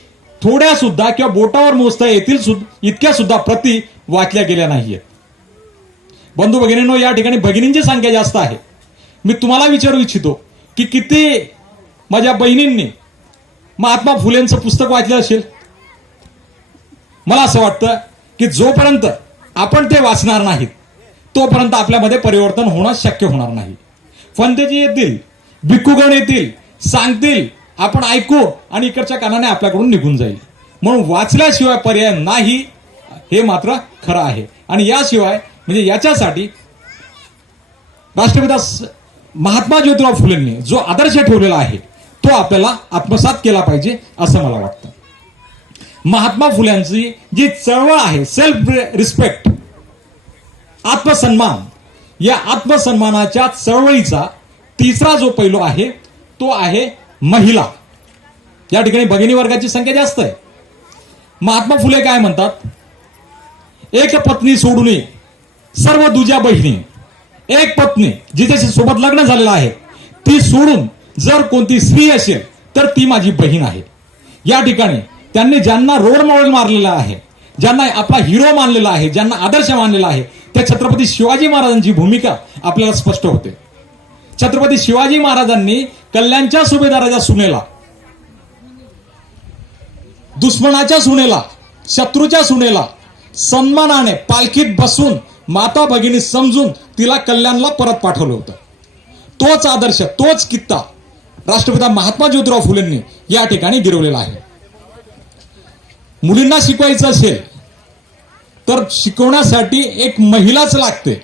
थोड्या सुद्धा किंवा बोटावर मोजता येतील इतक्या सुद्धा प्रती वाचल्या गेल्या नाहीयेत. बंधू भगिनींनो, या ठिकाणी भगिनींची संख्या जास्त आहे. मी तुम्हाला विचारू इच्छितो की किती माझ्या बहिणींनी महात्मा फुलेंचं पुस्तक वाचलं असेल. मला असं वाटतं की जोपर्यंत आपण ते वाचणार नाहीत तोपर्यंत आपल्यामध्ये परिवर्तन होणं शक्य होणार नाही. फंतेजी येतील, भिक्खूगण येतील, सांगतील, आपण ऐकू आणि इकडच्या कानाने आपल्याकडून निघून जाईल. म्हणून वाचल्याशिवाय पर्याय नाही, हे मात्र खरं आहे. आणि याशिवाय म्हणजे याच्यासाठी राष्ट्रपिता महात्मा ज्योतिराव फुलेंनी जो आदर्श ठेवलेला आहे तो आपल्याला आत्मसात केला पाहिजे असं मला वाटतं. महात्मा फुल्यांची जी चळवळ आहे, सेल्फ रिस्पेक्ट, आत्मसन्मान, या आत्मसन्मानाच्या चळवळीचा तिसरा जो पैलू आहे तो आहे महिला. या ठिकाणी भगिनी वर्गाची संख्या जास्त आहे. महात्मा फुले काय म्हणतात, एक पत्नी सोडून सर्व दुजा बहिणी. एक पत्नी जिच्याशी सोबत लग्न झालेलं आहे ती सोडून जर कोणती स्त्री असेल तर ती माझी बहीण आहे. या ठिकाणी त्यांनी ज्यांना रोल मॉडेल मारलेला आहे, ज्यांना आपला हिरो मानलेला आहे, ज्यांना आदर्श मानलेला आहे, त्या छत्रपती शिवाजी महाराजांची भूमिका आपल्याला स्पष्ट होते. छत्रपती शिवाजी महाराजांनी कल्याणच्या सुभेदाराच्या सुनेला, दुश्मनाच्या सुनेला, शत्रूच्या सुनेला सन्मानाने पालखीत बसून माता भगिनी समजून तिला कल्याणला परत पाठवलं होतं. तोच आदर्श, तोच कित्ता राष्ट्रपिता महात्मा ज्योतिराव फुलेंनी या ठिकाणी गिरवलेला आहे. मुलींना शिकवायचं असेल तर शिकवण्यासाठी एक महिलाच लागते.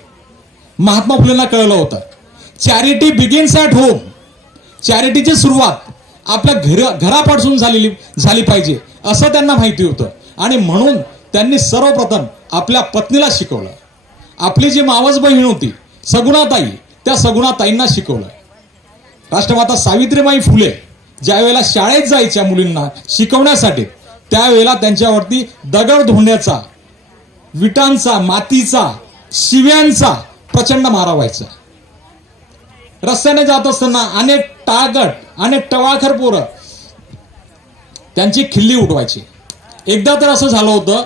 महात्मा फुलेंना कळलं होतं, चॅरिटी बिगिन्स ॲट होम. चॅरिटीची सुरुवात आपल्या घरापासून झाली पाहिजे असं त्यांना माहिती होतं. आणि म्हणून त्यांनी सर्वप्रथम आपल्या पत्नीला शिकवलं. आपली जी मावस बहीण होती सगुणाताई, त्या सगुणाताईंना शिकवलं. राष्ट्रमाता सावित्रीबाई फुले ज्या वेळेला शाळेत जायच्या मुलींना शिकवण्यासाठी त्यावेळेला त्यांच्यावरती दगड धोंड्याचा, विटांचा, मातीचा, शिव्यांचा प्रचंड मारा व्हायचा. रस्त्याने जात असताना अनेक टाळगट, अनेक टवाळखर पोरं त्यांची खिल्ली उठवायची. एकदा तर असं झालं होतं,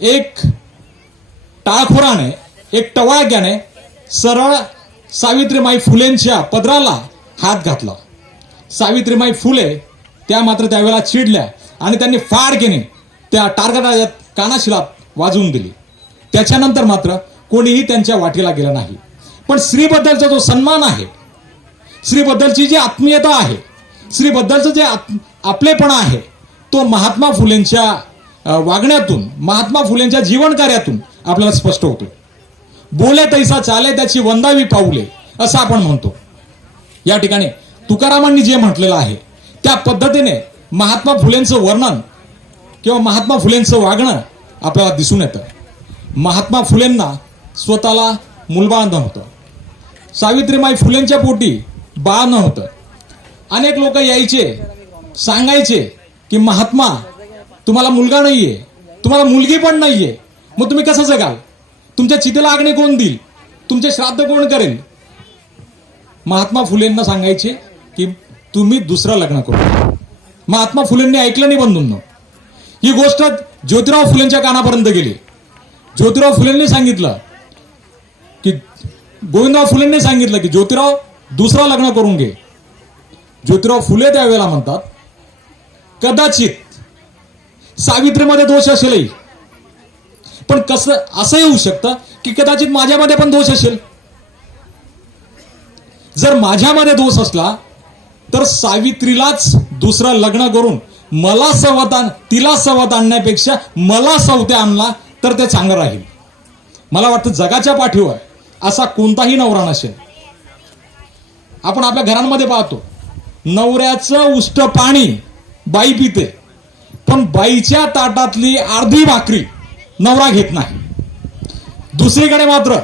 एक टाळखोराने, एक टवाळक्याने सरळ सावित्रीबाई फुलेंच्या पदराला हात घातला. सावित्रीबाई फुले त्या मात्र त्यावेळेला चिडल्या आणि त्यांनी फाडकीने त्या टार्गेटाच्या कानाशिलात वाजवून दिली. त्याच्यानंतर मात्र कोणीही त्यांच्या वाटेला गेलं नाही. पण स्त्रीबद्दलचा जो सन्मान आहे, स्त्रीबद्दलची जी आत्मीयता आहे, स्त्रीबद्दलचं जे आपलेपणा आहे तो महात्मा फुलेंच्या वागण्यातून, महात्मा फुलेंच्या जीवन कार्यातून आपल्याला स्पष्ट होतो. बोले तैसा चाले त्याची वंदावी पाऊले असं आपण म्हणतो. या ठिकाणी तुकारामांनी जे म्हटलेलं आहे त्या पद्धतीने महात्मा फुलेंचं वर्णन किंवा महात्मा फुलेंचं वागणं आपल्याला दिसून येतं. महात्मा फुलेंना स्वतःला मुलबाळ नव्हतं. सावित्रीबाई फुलेंच्या पोटी बाळ नव्हतं. अनेक लोक यायचे, सांगायचे की महात्मा तुम्हाला मुलगा नाहीये, तुम्हाला मुलगी पण नाहीये, मग तुम्ही कसं जगाल? तुमच्या चितेला अग्नी कोण देईल? तुमचे श्राद्ध कोण करेल? महात्मा फुलेंना सांगायचे की तुम्ही दुसरं लग्न करू. महात्मा फुलेंनी ऐकलं नाही बंधूंनो. ही गोष्ट ज्योतिराव फुलेंच्या कानापर्यंत गेली. ज्योतिराव फुलेंनी सांगितलं की, गोविंदराव फुलेंनी सांगितलं की ज्योतिराव दुसरं लग्न करून घे. ज्योतिराव फुले त्यावेळेला म्हणतात, कदाचित सावित्रीमध्ये दोष असेलही, पण कसं असं येऊ शकतं की कदाचित माझ्यामध्ये पण दोष असेल. जर माझ्यामध्ये दोष असला तर सावित्रीलाच दुसरं लग्न करून मला तिला सवत आणण्यापेक्षा मला सवते आणला तर ते चांगलं राहील. मला वाटतं जगाच्या पाठीवर असा कोणताही नवरा नसेल. आपण आपल्या घरांमध्ये पाहतो, नवऱ्याचं उष्ट पाणी बाई पिते, पण बाईच्या ताटातली अर्धी भाकरी नवरा घेत नाही. दुसरीकडे मात्र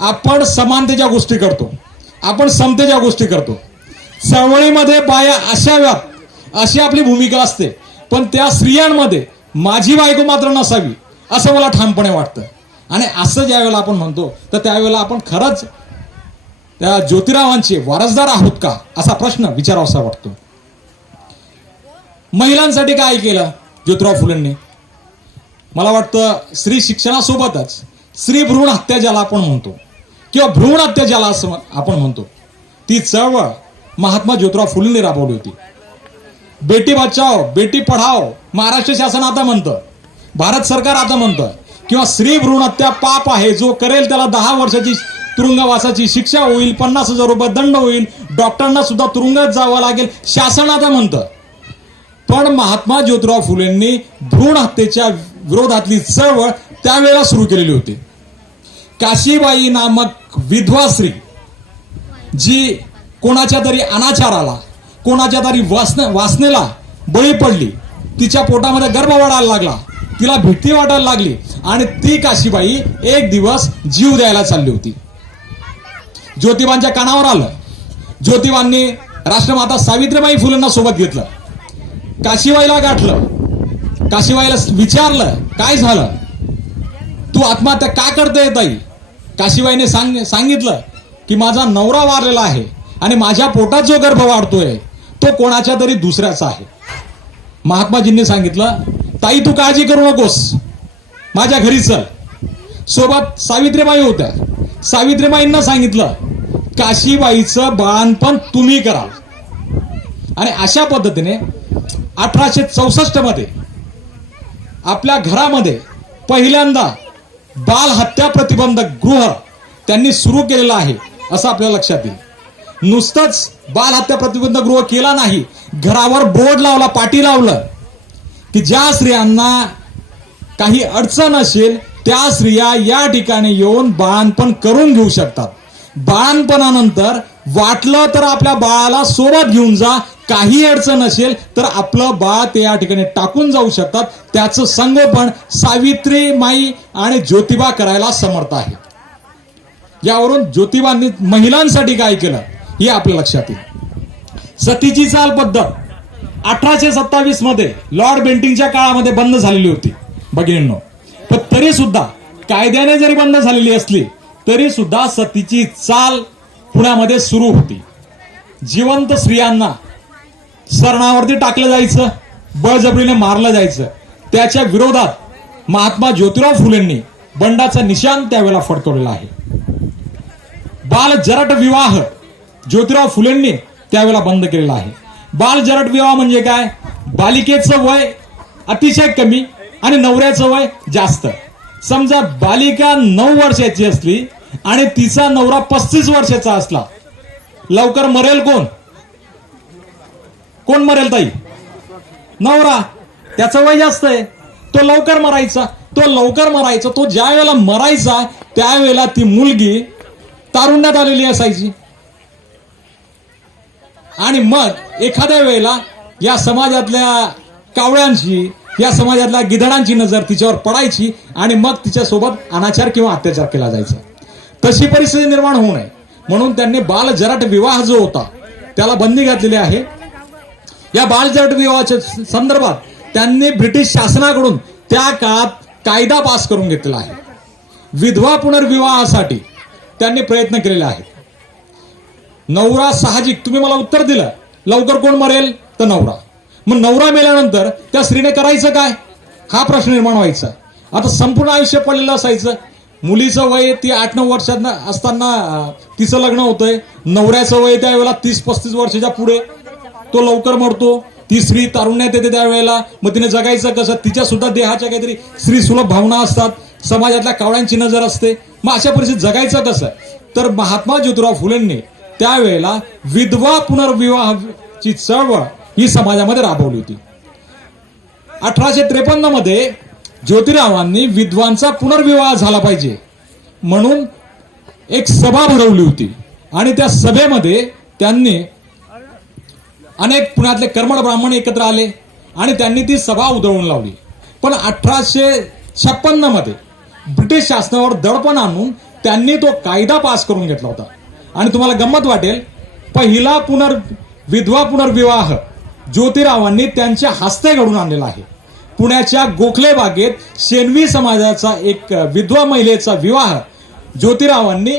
आपण समानतेच्या गोष्टी करतो, आपण समतेच्या गोष्टी करतो. चळवळीमध्ये बाया असाव्यात अशी आपली भूमिका असते, पण त्या स्त्रियांमध्ये माझी बायको मात्र नसावी असं मला ठामपणे वाटतं. आणि असं ज्यावेळेला आपण म्हणतो तर त्यावेळेला आपण खरंच त्या ज्योतिरावांचे वारसदार आहोत का असा प्रश्न विचारावासा वाटतो. महिलांसाठी काय केलं ज्योतिराव फुलेंनी? मला वाटतं स्त्री शिक्षणासोबतच स्त्री भ्रूण हत्या ज्याला आपण म्हणतो किंवा भ्रूण हत्या ज्याला असं आपण म्हणतो, ती चळवळ महात्मा ज्योतिराव फुलेंनी राबवली होती. बेटी बचाओ बेटी पढाओ महाराष्ट्र शासन आता म्हणतं, भारत सरकार आता म्हणतं किंवा स्त्री भ्रूण हत्या पाप आहे, जो करेल त्याला 10 वर्षाची तुरुंगवासाची शिक्षा होईल, 50,000 रुपये दंड होईल, डॉक्टरांना सुद्धा तुरुंगात जावं लागेल, शासन आता म्हणतं. पण महात्मा ज्योतिराव फुलेंनी भ्रूण हत्येच्या विरोधातली चळवळ त्यावेळेला सुरू केलेली होती. काशीबाई नामक विधवा स्त्री जी कोणाच्या तरी अनाचाराला कोणाच्या तरी वासनेला बळी पडली, तिच्या पोटामध्ये गर्भ वाढायला लागला, तिला भीती वाटायला लागली आणि ती काशीबाई एक दिवस जीव द्यायला चालली होती. ज्योतिबांच्या कानावर आलं. ज्योतिबांनी राष्ट्रमाता सावित्रीबाई फुलेंना सोबत घेतलं, काशीबाईला गाठलं, काशीबाईला विचारलं काय झालं, तू आत्महत्या का करते ताई? काशीबाईने सांगितलं की माझा नवरा वारलेला आहे आणि माझ्या पोटात जो गर्भ वाढतोय तो कोणाच्या तरी दुसऱ्याचा आहे. महात्माजींनी सांगितलं ताई तू काळजी करू नकोस, माझ्या घरी चल. सोबत सावित्रीबाई होत्या. सावित्रीबाईंना सांगितलं काशीबाईचं बाळणपण तुम्ही कराल. आणि अशा पद्धतीने 1864 मध्ये आपल्या घरामध्ये पहिल्यांदा बाल हत्या प्रतिबंधक गृह त्यांनी सुरू केलेलं आहे असं आपल्याला लक्षात येईल. नुसतंच बाल हत्या प्रतिबंधक गृह केला नाही, घरावर बोर्ड लावला, पाटी लावलं की ज्या स्त्रियांना काही अडचण असेल त्या स्त्रिया या ठिकाणी येऊन बाळणपण करून घेऊ शकतात. बाळणपणानंतर वाटलं तर आपल्या बाळाला सोबत घेऊन जा, काही अडचण असेल तर आपलं बाळ ते या ठिकाणी टाकून जाऊ शकतात. त्याचं संगोपन सावित्रीमाई आणि ज्योतिबा करायला समर्थ आहे. यावरून ज्योतिबांनी महिलांसाठी काय केलं हे आपल्या लक्षात येईल. सतीची चाल पद्धत 1827 मध्ये लॉर्ड बेंटिंगच्या काळामध्ये बंद झालेली होती भगिनींनो. पण तरी सुद्धा कायद्याने जरी बंद झालेली असली तरी सुद्धा सतीची चाल पुण्यामध्ये सुरू होती. जिवंत स्त्रियांना सरणावरती टाकलं जायचं, बळजबरीने मारलं जायचं. त्याच्या विरोधात महात्मा ज्योतिराव फुलेंनी बंडाचा निशाण त्यावेळेला फडकवलेला आहे. बाल जरट विवाह ज्योतिराव फुलेंनी त्यावेळेला बंद केलेला आहे. बाल जरट विवाह म्हणजे काय? बालिकेचं वय अतिशय कमी आणि नवऱ्याचं वय जास्त. समजा बालिका 9 वर्षाची असली आणि तिचा नवरा 35 वर्षाचा असला, लवकर मरेल कोण? कोण मरेल ताई? नवरा. त्याचं वय जास्त आहे, तो लवकर मरायचा. तो ज्या वेळेला मरायचा त्यावेळेला ती मुलगी तारुण्यात आलेली असायची आणि मग एखाद्या वेळेला या समाजातल्या कावळ्यांची, या समाजातल्या गिधडांची नजर तिच्यावर पडायची आणि मग तिच्यासोबत अनाचार किंवा अत्याचार केला जायचा. तशी परिस्थिती निर्माण होऊ नये म्हणून त्यांनी बाल जरट विवाह जो होता त्याला बंदी घातलेली आहे. या बाल जरट विवाहाच्या संदर्भात त्यांनी ब्रिटिश शासनाकडून त्या काळात कायदा पास करून घेतलेला आहे. विधवा पुनर्विवाहासाठी त्यांनी प्रयत्न केलेले आहेत. नवरा साहजिक, तुम्ही मला उत्तर दिलं, लवकर कोण मरेल? तर नवरा. मग नवरा मेल्यानंतर त्या स्त्रीने करायचं काय हा प्रश्न निर्माण व्हायचा. आता संपूर्ण आयुष्य पडलेलं असायचं. मुलीचं वय ती 8-9 वर्षात असताना तिचं लग्न होतंय. नवऱ्याचं वय त्यावेळेला 30-35 वर्षाच्या पुढे, तो लवकर मरतो. ती स्त्री तारुण्यात येते त्यावेळेला. मग तिने जगायचं कसं? तिच्या सुद्धा देहाच्या काहीतरी स्त्री सुलभ भावना असतात, समाजातल्या कावळ्यांची नजर असते. मग अशा परिस्थितीत जगायचं कसं? तर महात्मा ज्योतिराव फुलेंनी त्यावेळेला विधवा पुनर्विवाहाची चळवळ ही समाजामध्ये राबवली होती. 1853 मध्ये ज्योतिरावांनी विधवांचा पुनर्विवाह झाला पाहिजे म्हणून एक सभा भरवली होती आणि त्या सभेमध्ये त्यांनी अनेक पुण्यातले कर्मठ ब्राह्मण एकत्र आले आणि त्यांनी ती सभा उधळून लावली. पण 1856 मध्ये ब्रिटिश शासनावर दडपण आणून त्यांनी तो कायदा पास करून घेतला होता. आणि तुम्हाला गंमत वाटेल, पहिला विधवा पुनर्विवाह ज्योतिरावांनी त्यांच्या हस्ते घडून आणलेला आहे. पुण्याच्या गोखले बागेत शेणवी समाजाचा एक विधवा महिलेचा विवाह ज्योतिरावांनी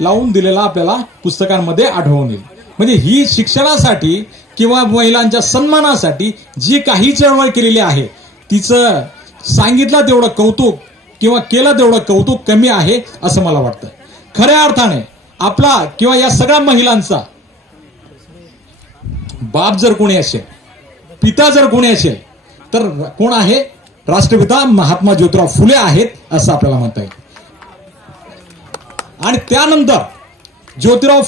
लावून दिलेला आपल्याला पुस्तकांमध्ये आढळून येईल. म्हणजे ही शिक्षणासाठी किंवा महिलांच्या सन्मानासाठी जी काही चळवळ केलेली आहे तिचं सांगितलं तेवढं कौतुक किंवा केलं तेवढं कौतुक कमी आहे असं मला वाटतं. खऱ्या अर्थाने आपला किंवा या सगळ्या महिलांचा बाप जर कोणी असेल, पिता जर कोणी असेल तर कोण आहे? राष्ट्रपिता महात्मा ज्योतिराव फुले आहेत असं आपल्याला म्हणता येईल. आणि त्यानंतर ज्योतिराव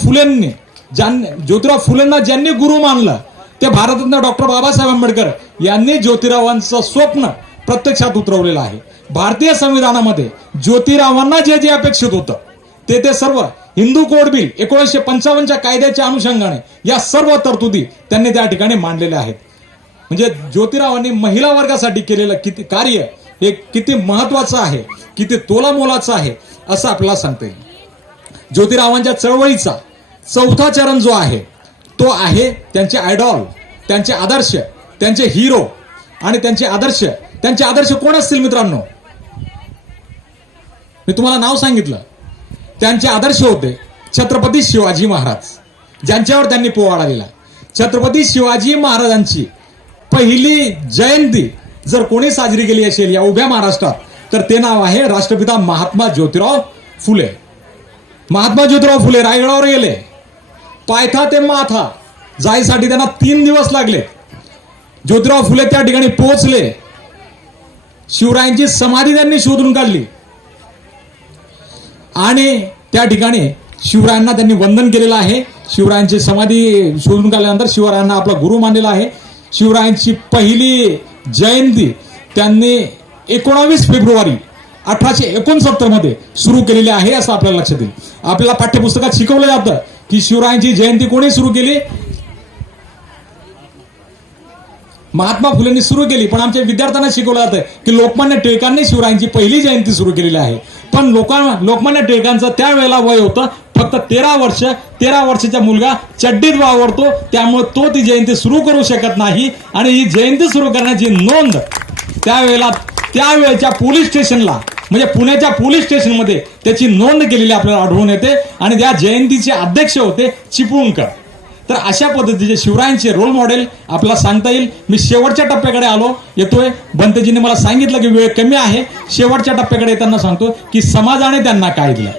फुलेंना ज्यांनी गुरु मानलं ते भारतरत्न डॉक्टर बाबासाहेब आंबेडकर यांनी ज्योतिरावांचं स्वप्न प्रत्यक्षात उतरवलेलं आहे. भारतीय संविधानामध्ये ज्योतिरावांना जे जे अपेक्षित होतं ते सर्व हिंदू कोड बिल 1955च्या कायद्याच्या अनुषंगाने या सर्व तरतुदी त्यांनी त्या ठिकाणी मांडलेल्या आहेत. म्हणजे ज्योतिरावांनी महिला वर्गासाठी केलेलं किती कार्य हे किती महत्वाचं आहे, किती तोलामोलाचं आहे असं आपल्याला सांगता येईल. ज्योतिरावांच्या चळवळीचा चौथा चरण जो आहे तो आहे त्यांचे आयडॉल, त्यांचे आदर्श, त्यांचे हिरो. आणि त्यांचे आदर्श कोण असतील मित्रांनो? मी तुम्हाला नाव सांगितलं. त्यांचे आदर्श होते छत्रपती शिवाजी महाराज, ज्यांच्यावर त्यांनी पोवाडा दिला. छत्रपती शिवाजी महाराजांची पहिली जयंती जर कोणी साजरी केली असेल या उभ्या महाराष्ट्रात तर ते नाव आहे राष्ट्रपिता महात्मा ज्योतिराव फुले. महात्मा ज्योतिराव फुले रायगडावर गेले. पायथा ते माथा जायसाठी त्यांना 3 दिवस लागले. ज्योतिराव फुले त्या ठिकाणी पोहोचले. शिवरायांची समाधी त्यांनी शोधून काढली आणि त्या ठिकाणी शिवरायांना त्यांनी वंदन केलेलं आहे. शिवरायांची समाधी शोधून काढल्यानंतर शिवरायांना आपला गुरु मानलेला आहे. शिवरायांची पहिली जयंती त्यांनी 19 फेब्रुवारी 1869 मध्ये सुरू केलेली आहे असं आपल्याला लक्षात येईल. आपल्याला पाठ्यपुस्तकात शिकवलं जातं की शिवरायांची जयंती कोणी सुरू केली? महात्मा फुलेंनी सुरू केली. पण आमच्या विद्यार्थ्यांना शिकवलं जातं की लोकमान्य टिळकांनी शिवरायांची पहिली जयंती सुरू केलेली आहे. पण लोकमान्य टिळकांचं त्यावेळेला वय होतं फक्त 13 वर्ष. 13 वर्षाचा मुलगा चड्डीत वावरतो, त्यामुळे तो ती जयंती सुरू करू शकत नाही. आणि ही जयंती सुरू करण्याची नोंद त्यावेळेच्या पोलीस स्टेशनला म्हणजे पुण्याच्या पोलीस स्टेशनमध्ये त्याची नोंद केलेली आपल्याला आढळून येते. आणि त्या जयंतीचे अध्यक्ष होते चिपळूणकर. तर अशा पद्धतीचे शिवरायांचे रोल मॉडेल आपल्याला सांगता येईल. मी शेवटच्या टप्प्याकडे येतोय. बंतेजींनी मला सांगितलं की वेळ कमी आहे. शेवटच्या टप्प्याकडे येताना सांगतो की समाजाने त्यांना काय दिलं.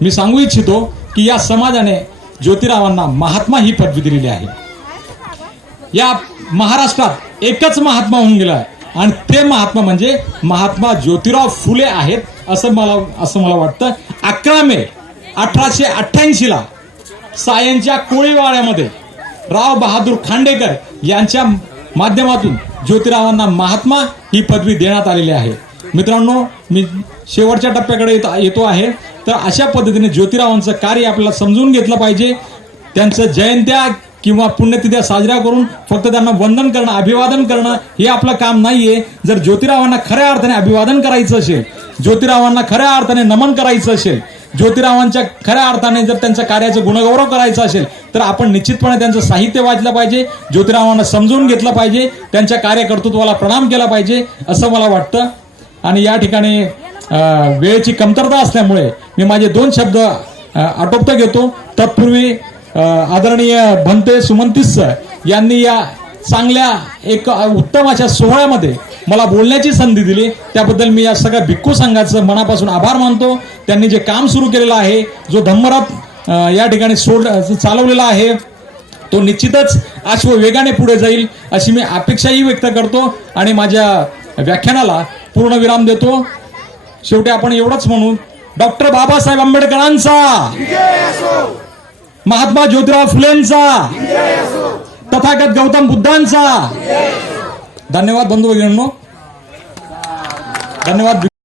मी सांगू इच्छितो की या समाजाने ज्योतिरावांना महात्मा ही पदवी दिलेली आहे. या महाराष्ट्रात एकच महात्मा होऊन गेला आहे आणि ते महात्मा म्हणजे महात्मा ज्योतिराव फुले आहेत असं मला वाटतं. 11 मे 1888 ला सायनच्या कोळीवाड्यामध्ये राव बहादूर खांडेकर यांच्या माध्यमातून ज्योतिरावांना महात्मा ही पदवी देण्यात आलेली आहे. मित्रांनो, मी शेवटच्या टप्प्याकडे येतो आहे. तर अशा पद्धतीने ज्योतिरावांचं कार्य आपल्याला समजून घेतलं पाहिजे. त्यांचं जयंत्या किंवा पुण्यतिथ्या साजऱ्या करून फक्त त्यांना वंदन करणं, अभिवादन करणं हे आपलं काम नाहीये. जर ज्योतिरावांना खऱ्या अर्थाने अभिवादन करायचं असेल, ज्योतिरावांना खऱ्या अर्थाने नमन करायचं असेल, ज्योतिरावांच्या खऱ्या अर्थाने जर त्यांच्या कार्याचं गुणगौरव करायचा असेल तर आपण निश्चितपणे त्यांचं साहित्य वाचलं पाहिजे, ज्योतिरावांना समजून घेतलं पाहिजे, त्यांच्या कार्यकर्तृत्वाला प्रणाम केला पाहिजे असं मला वाटतं. आणि या ठिकाणी वेळेची कमतरता असल्यामुळे मी माझे 2 शब्द आटोपत घेतो. तत्पूर्वी आदरणीय भंते सुमंतीस यांनी या चांगल्या एक उत्तम अशा सोहळ्यामध्ये मला बोलण्याची संधी दिली त्याबद्दल मी या सगळ्या भिक्खू संघाचं मनापासून आभार मानतो. त्यांनी जे काम सुरू केलेलं आहे, जो धम्मरथ या ठिकाणी चालवलेला आहे तो निश्चितच अश्ववेगाने पुढे जाईल अशी मी अपेक्षाही व्यक्त करतो आणि माझ्या व्याख्यानाला पूर्ण विराम देतो. शेवटी आपण एवढंच म्हणू, डॉक्टर बाबासाहेब आंबेडकरांचा, महात्मा ज्योतिराव फुलेंचा, तथागत गौतम बुद्धांचा. धन्यवाद बंधू भगिनींनो, धन्यवाद.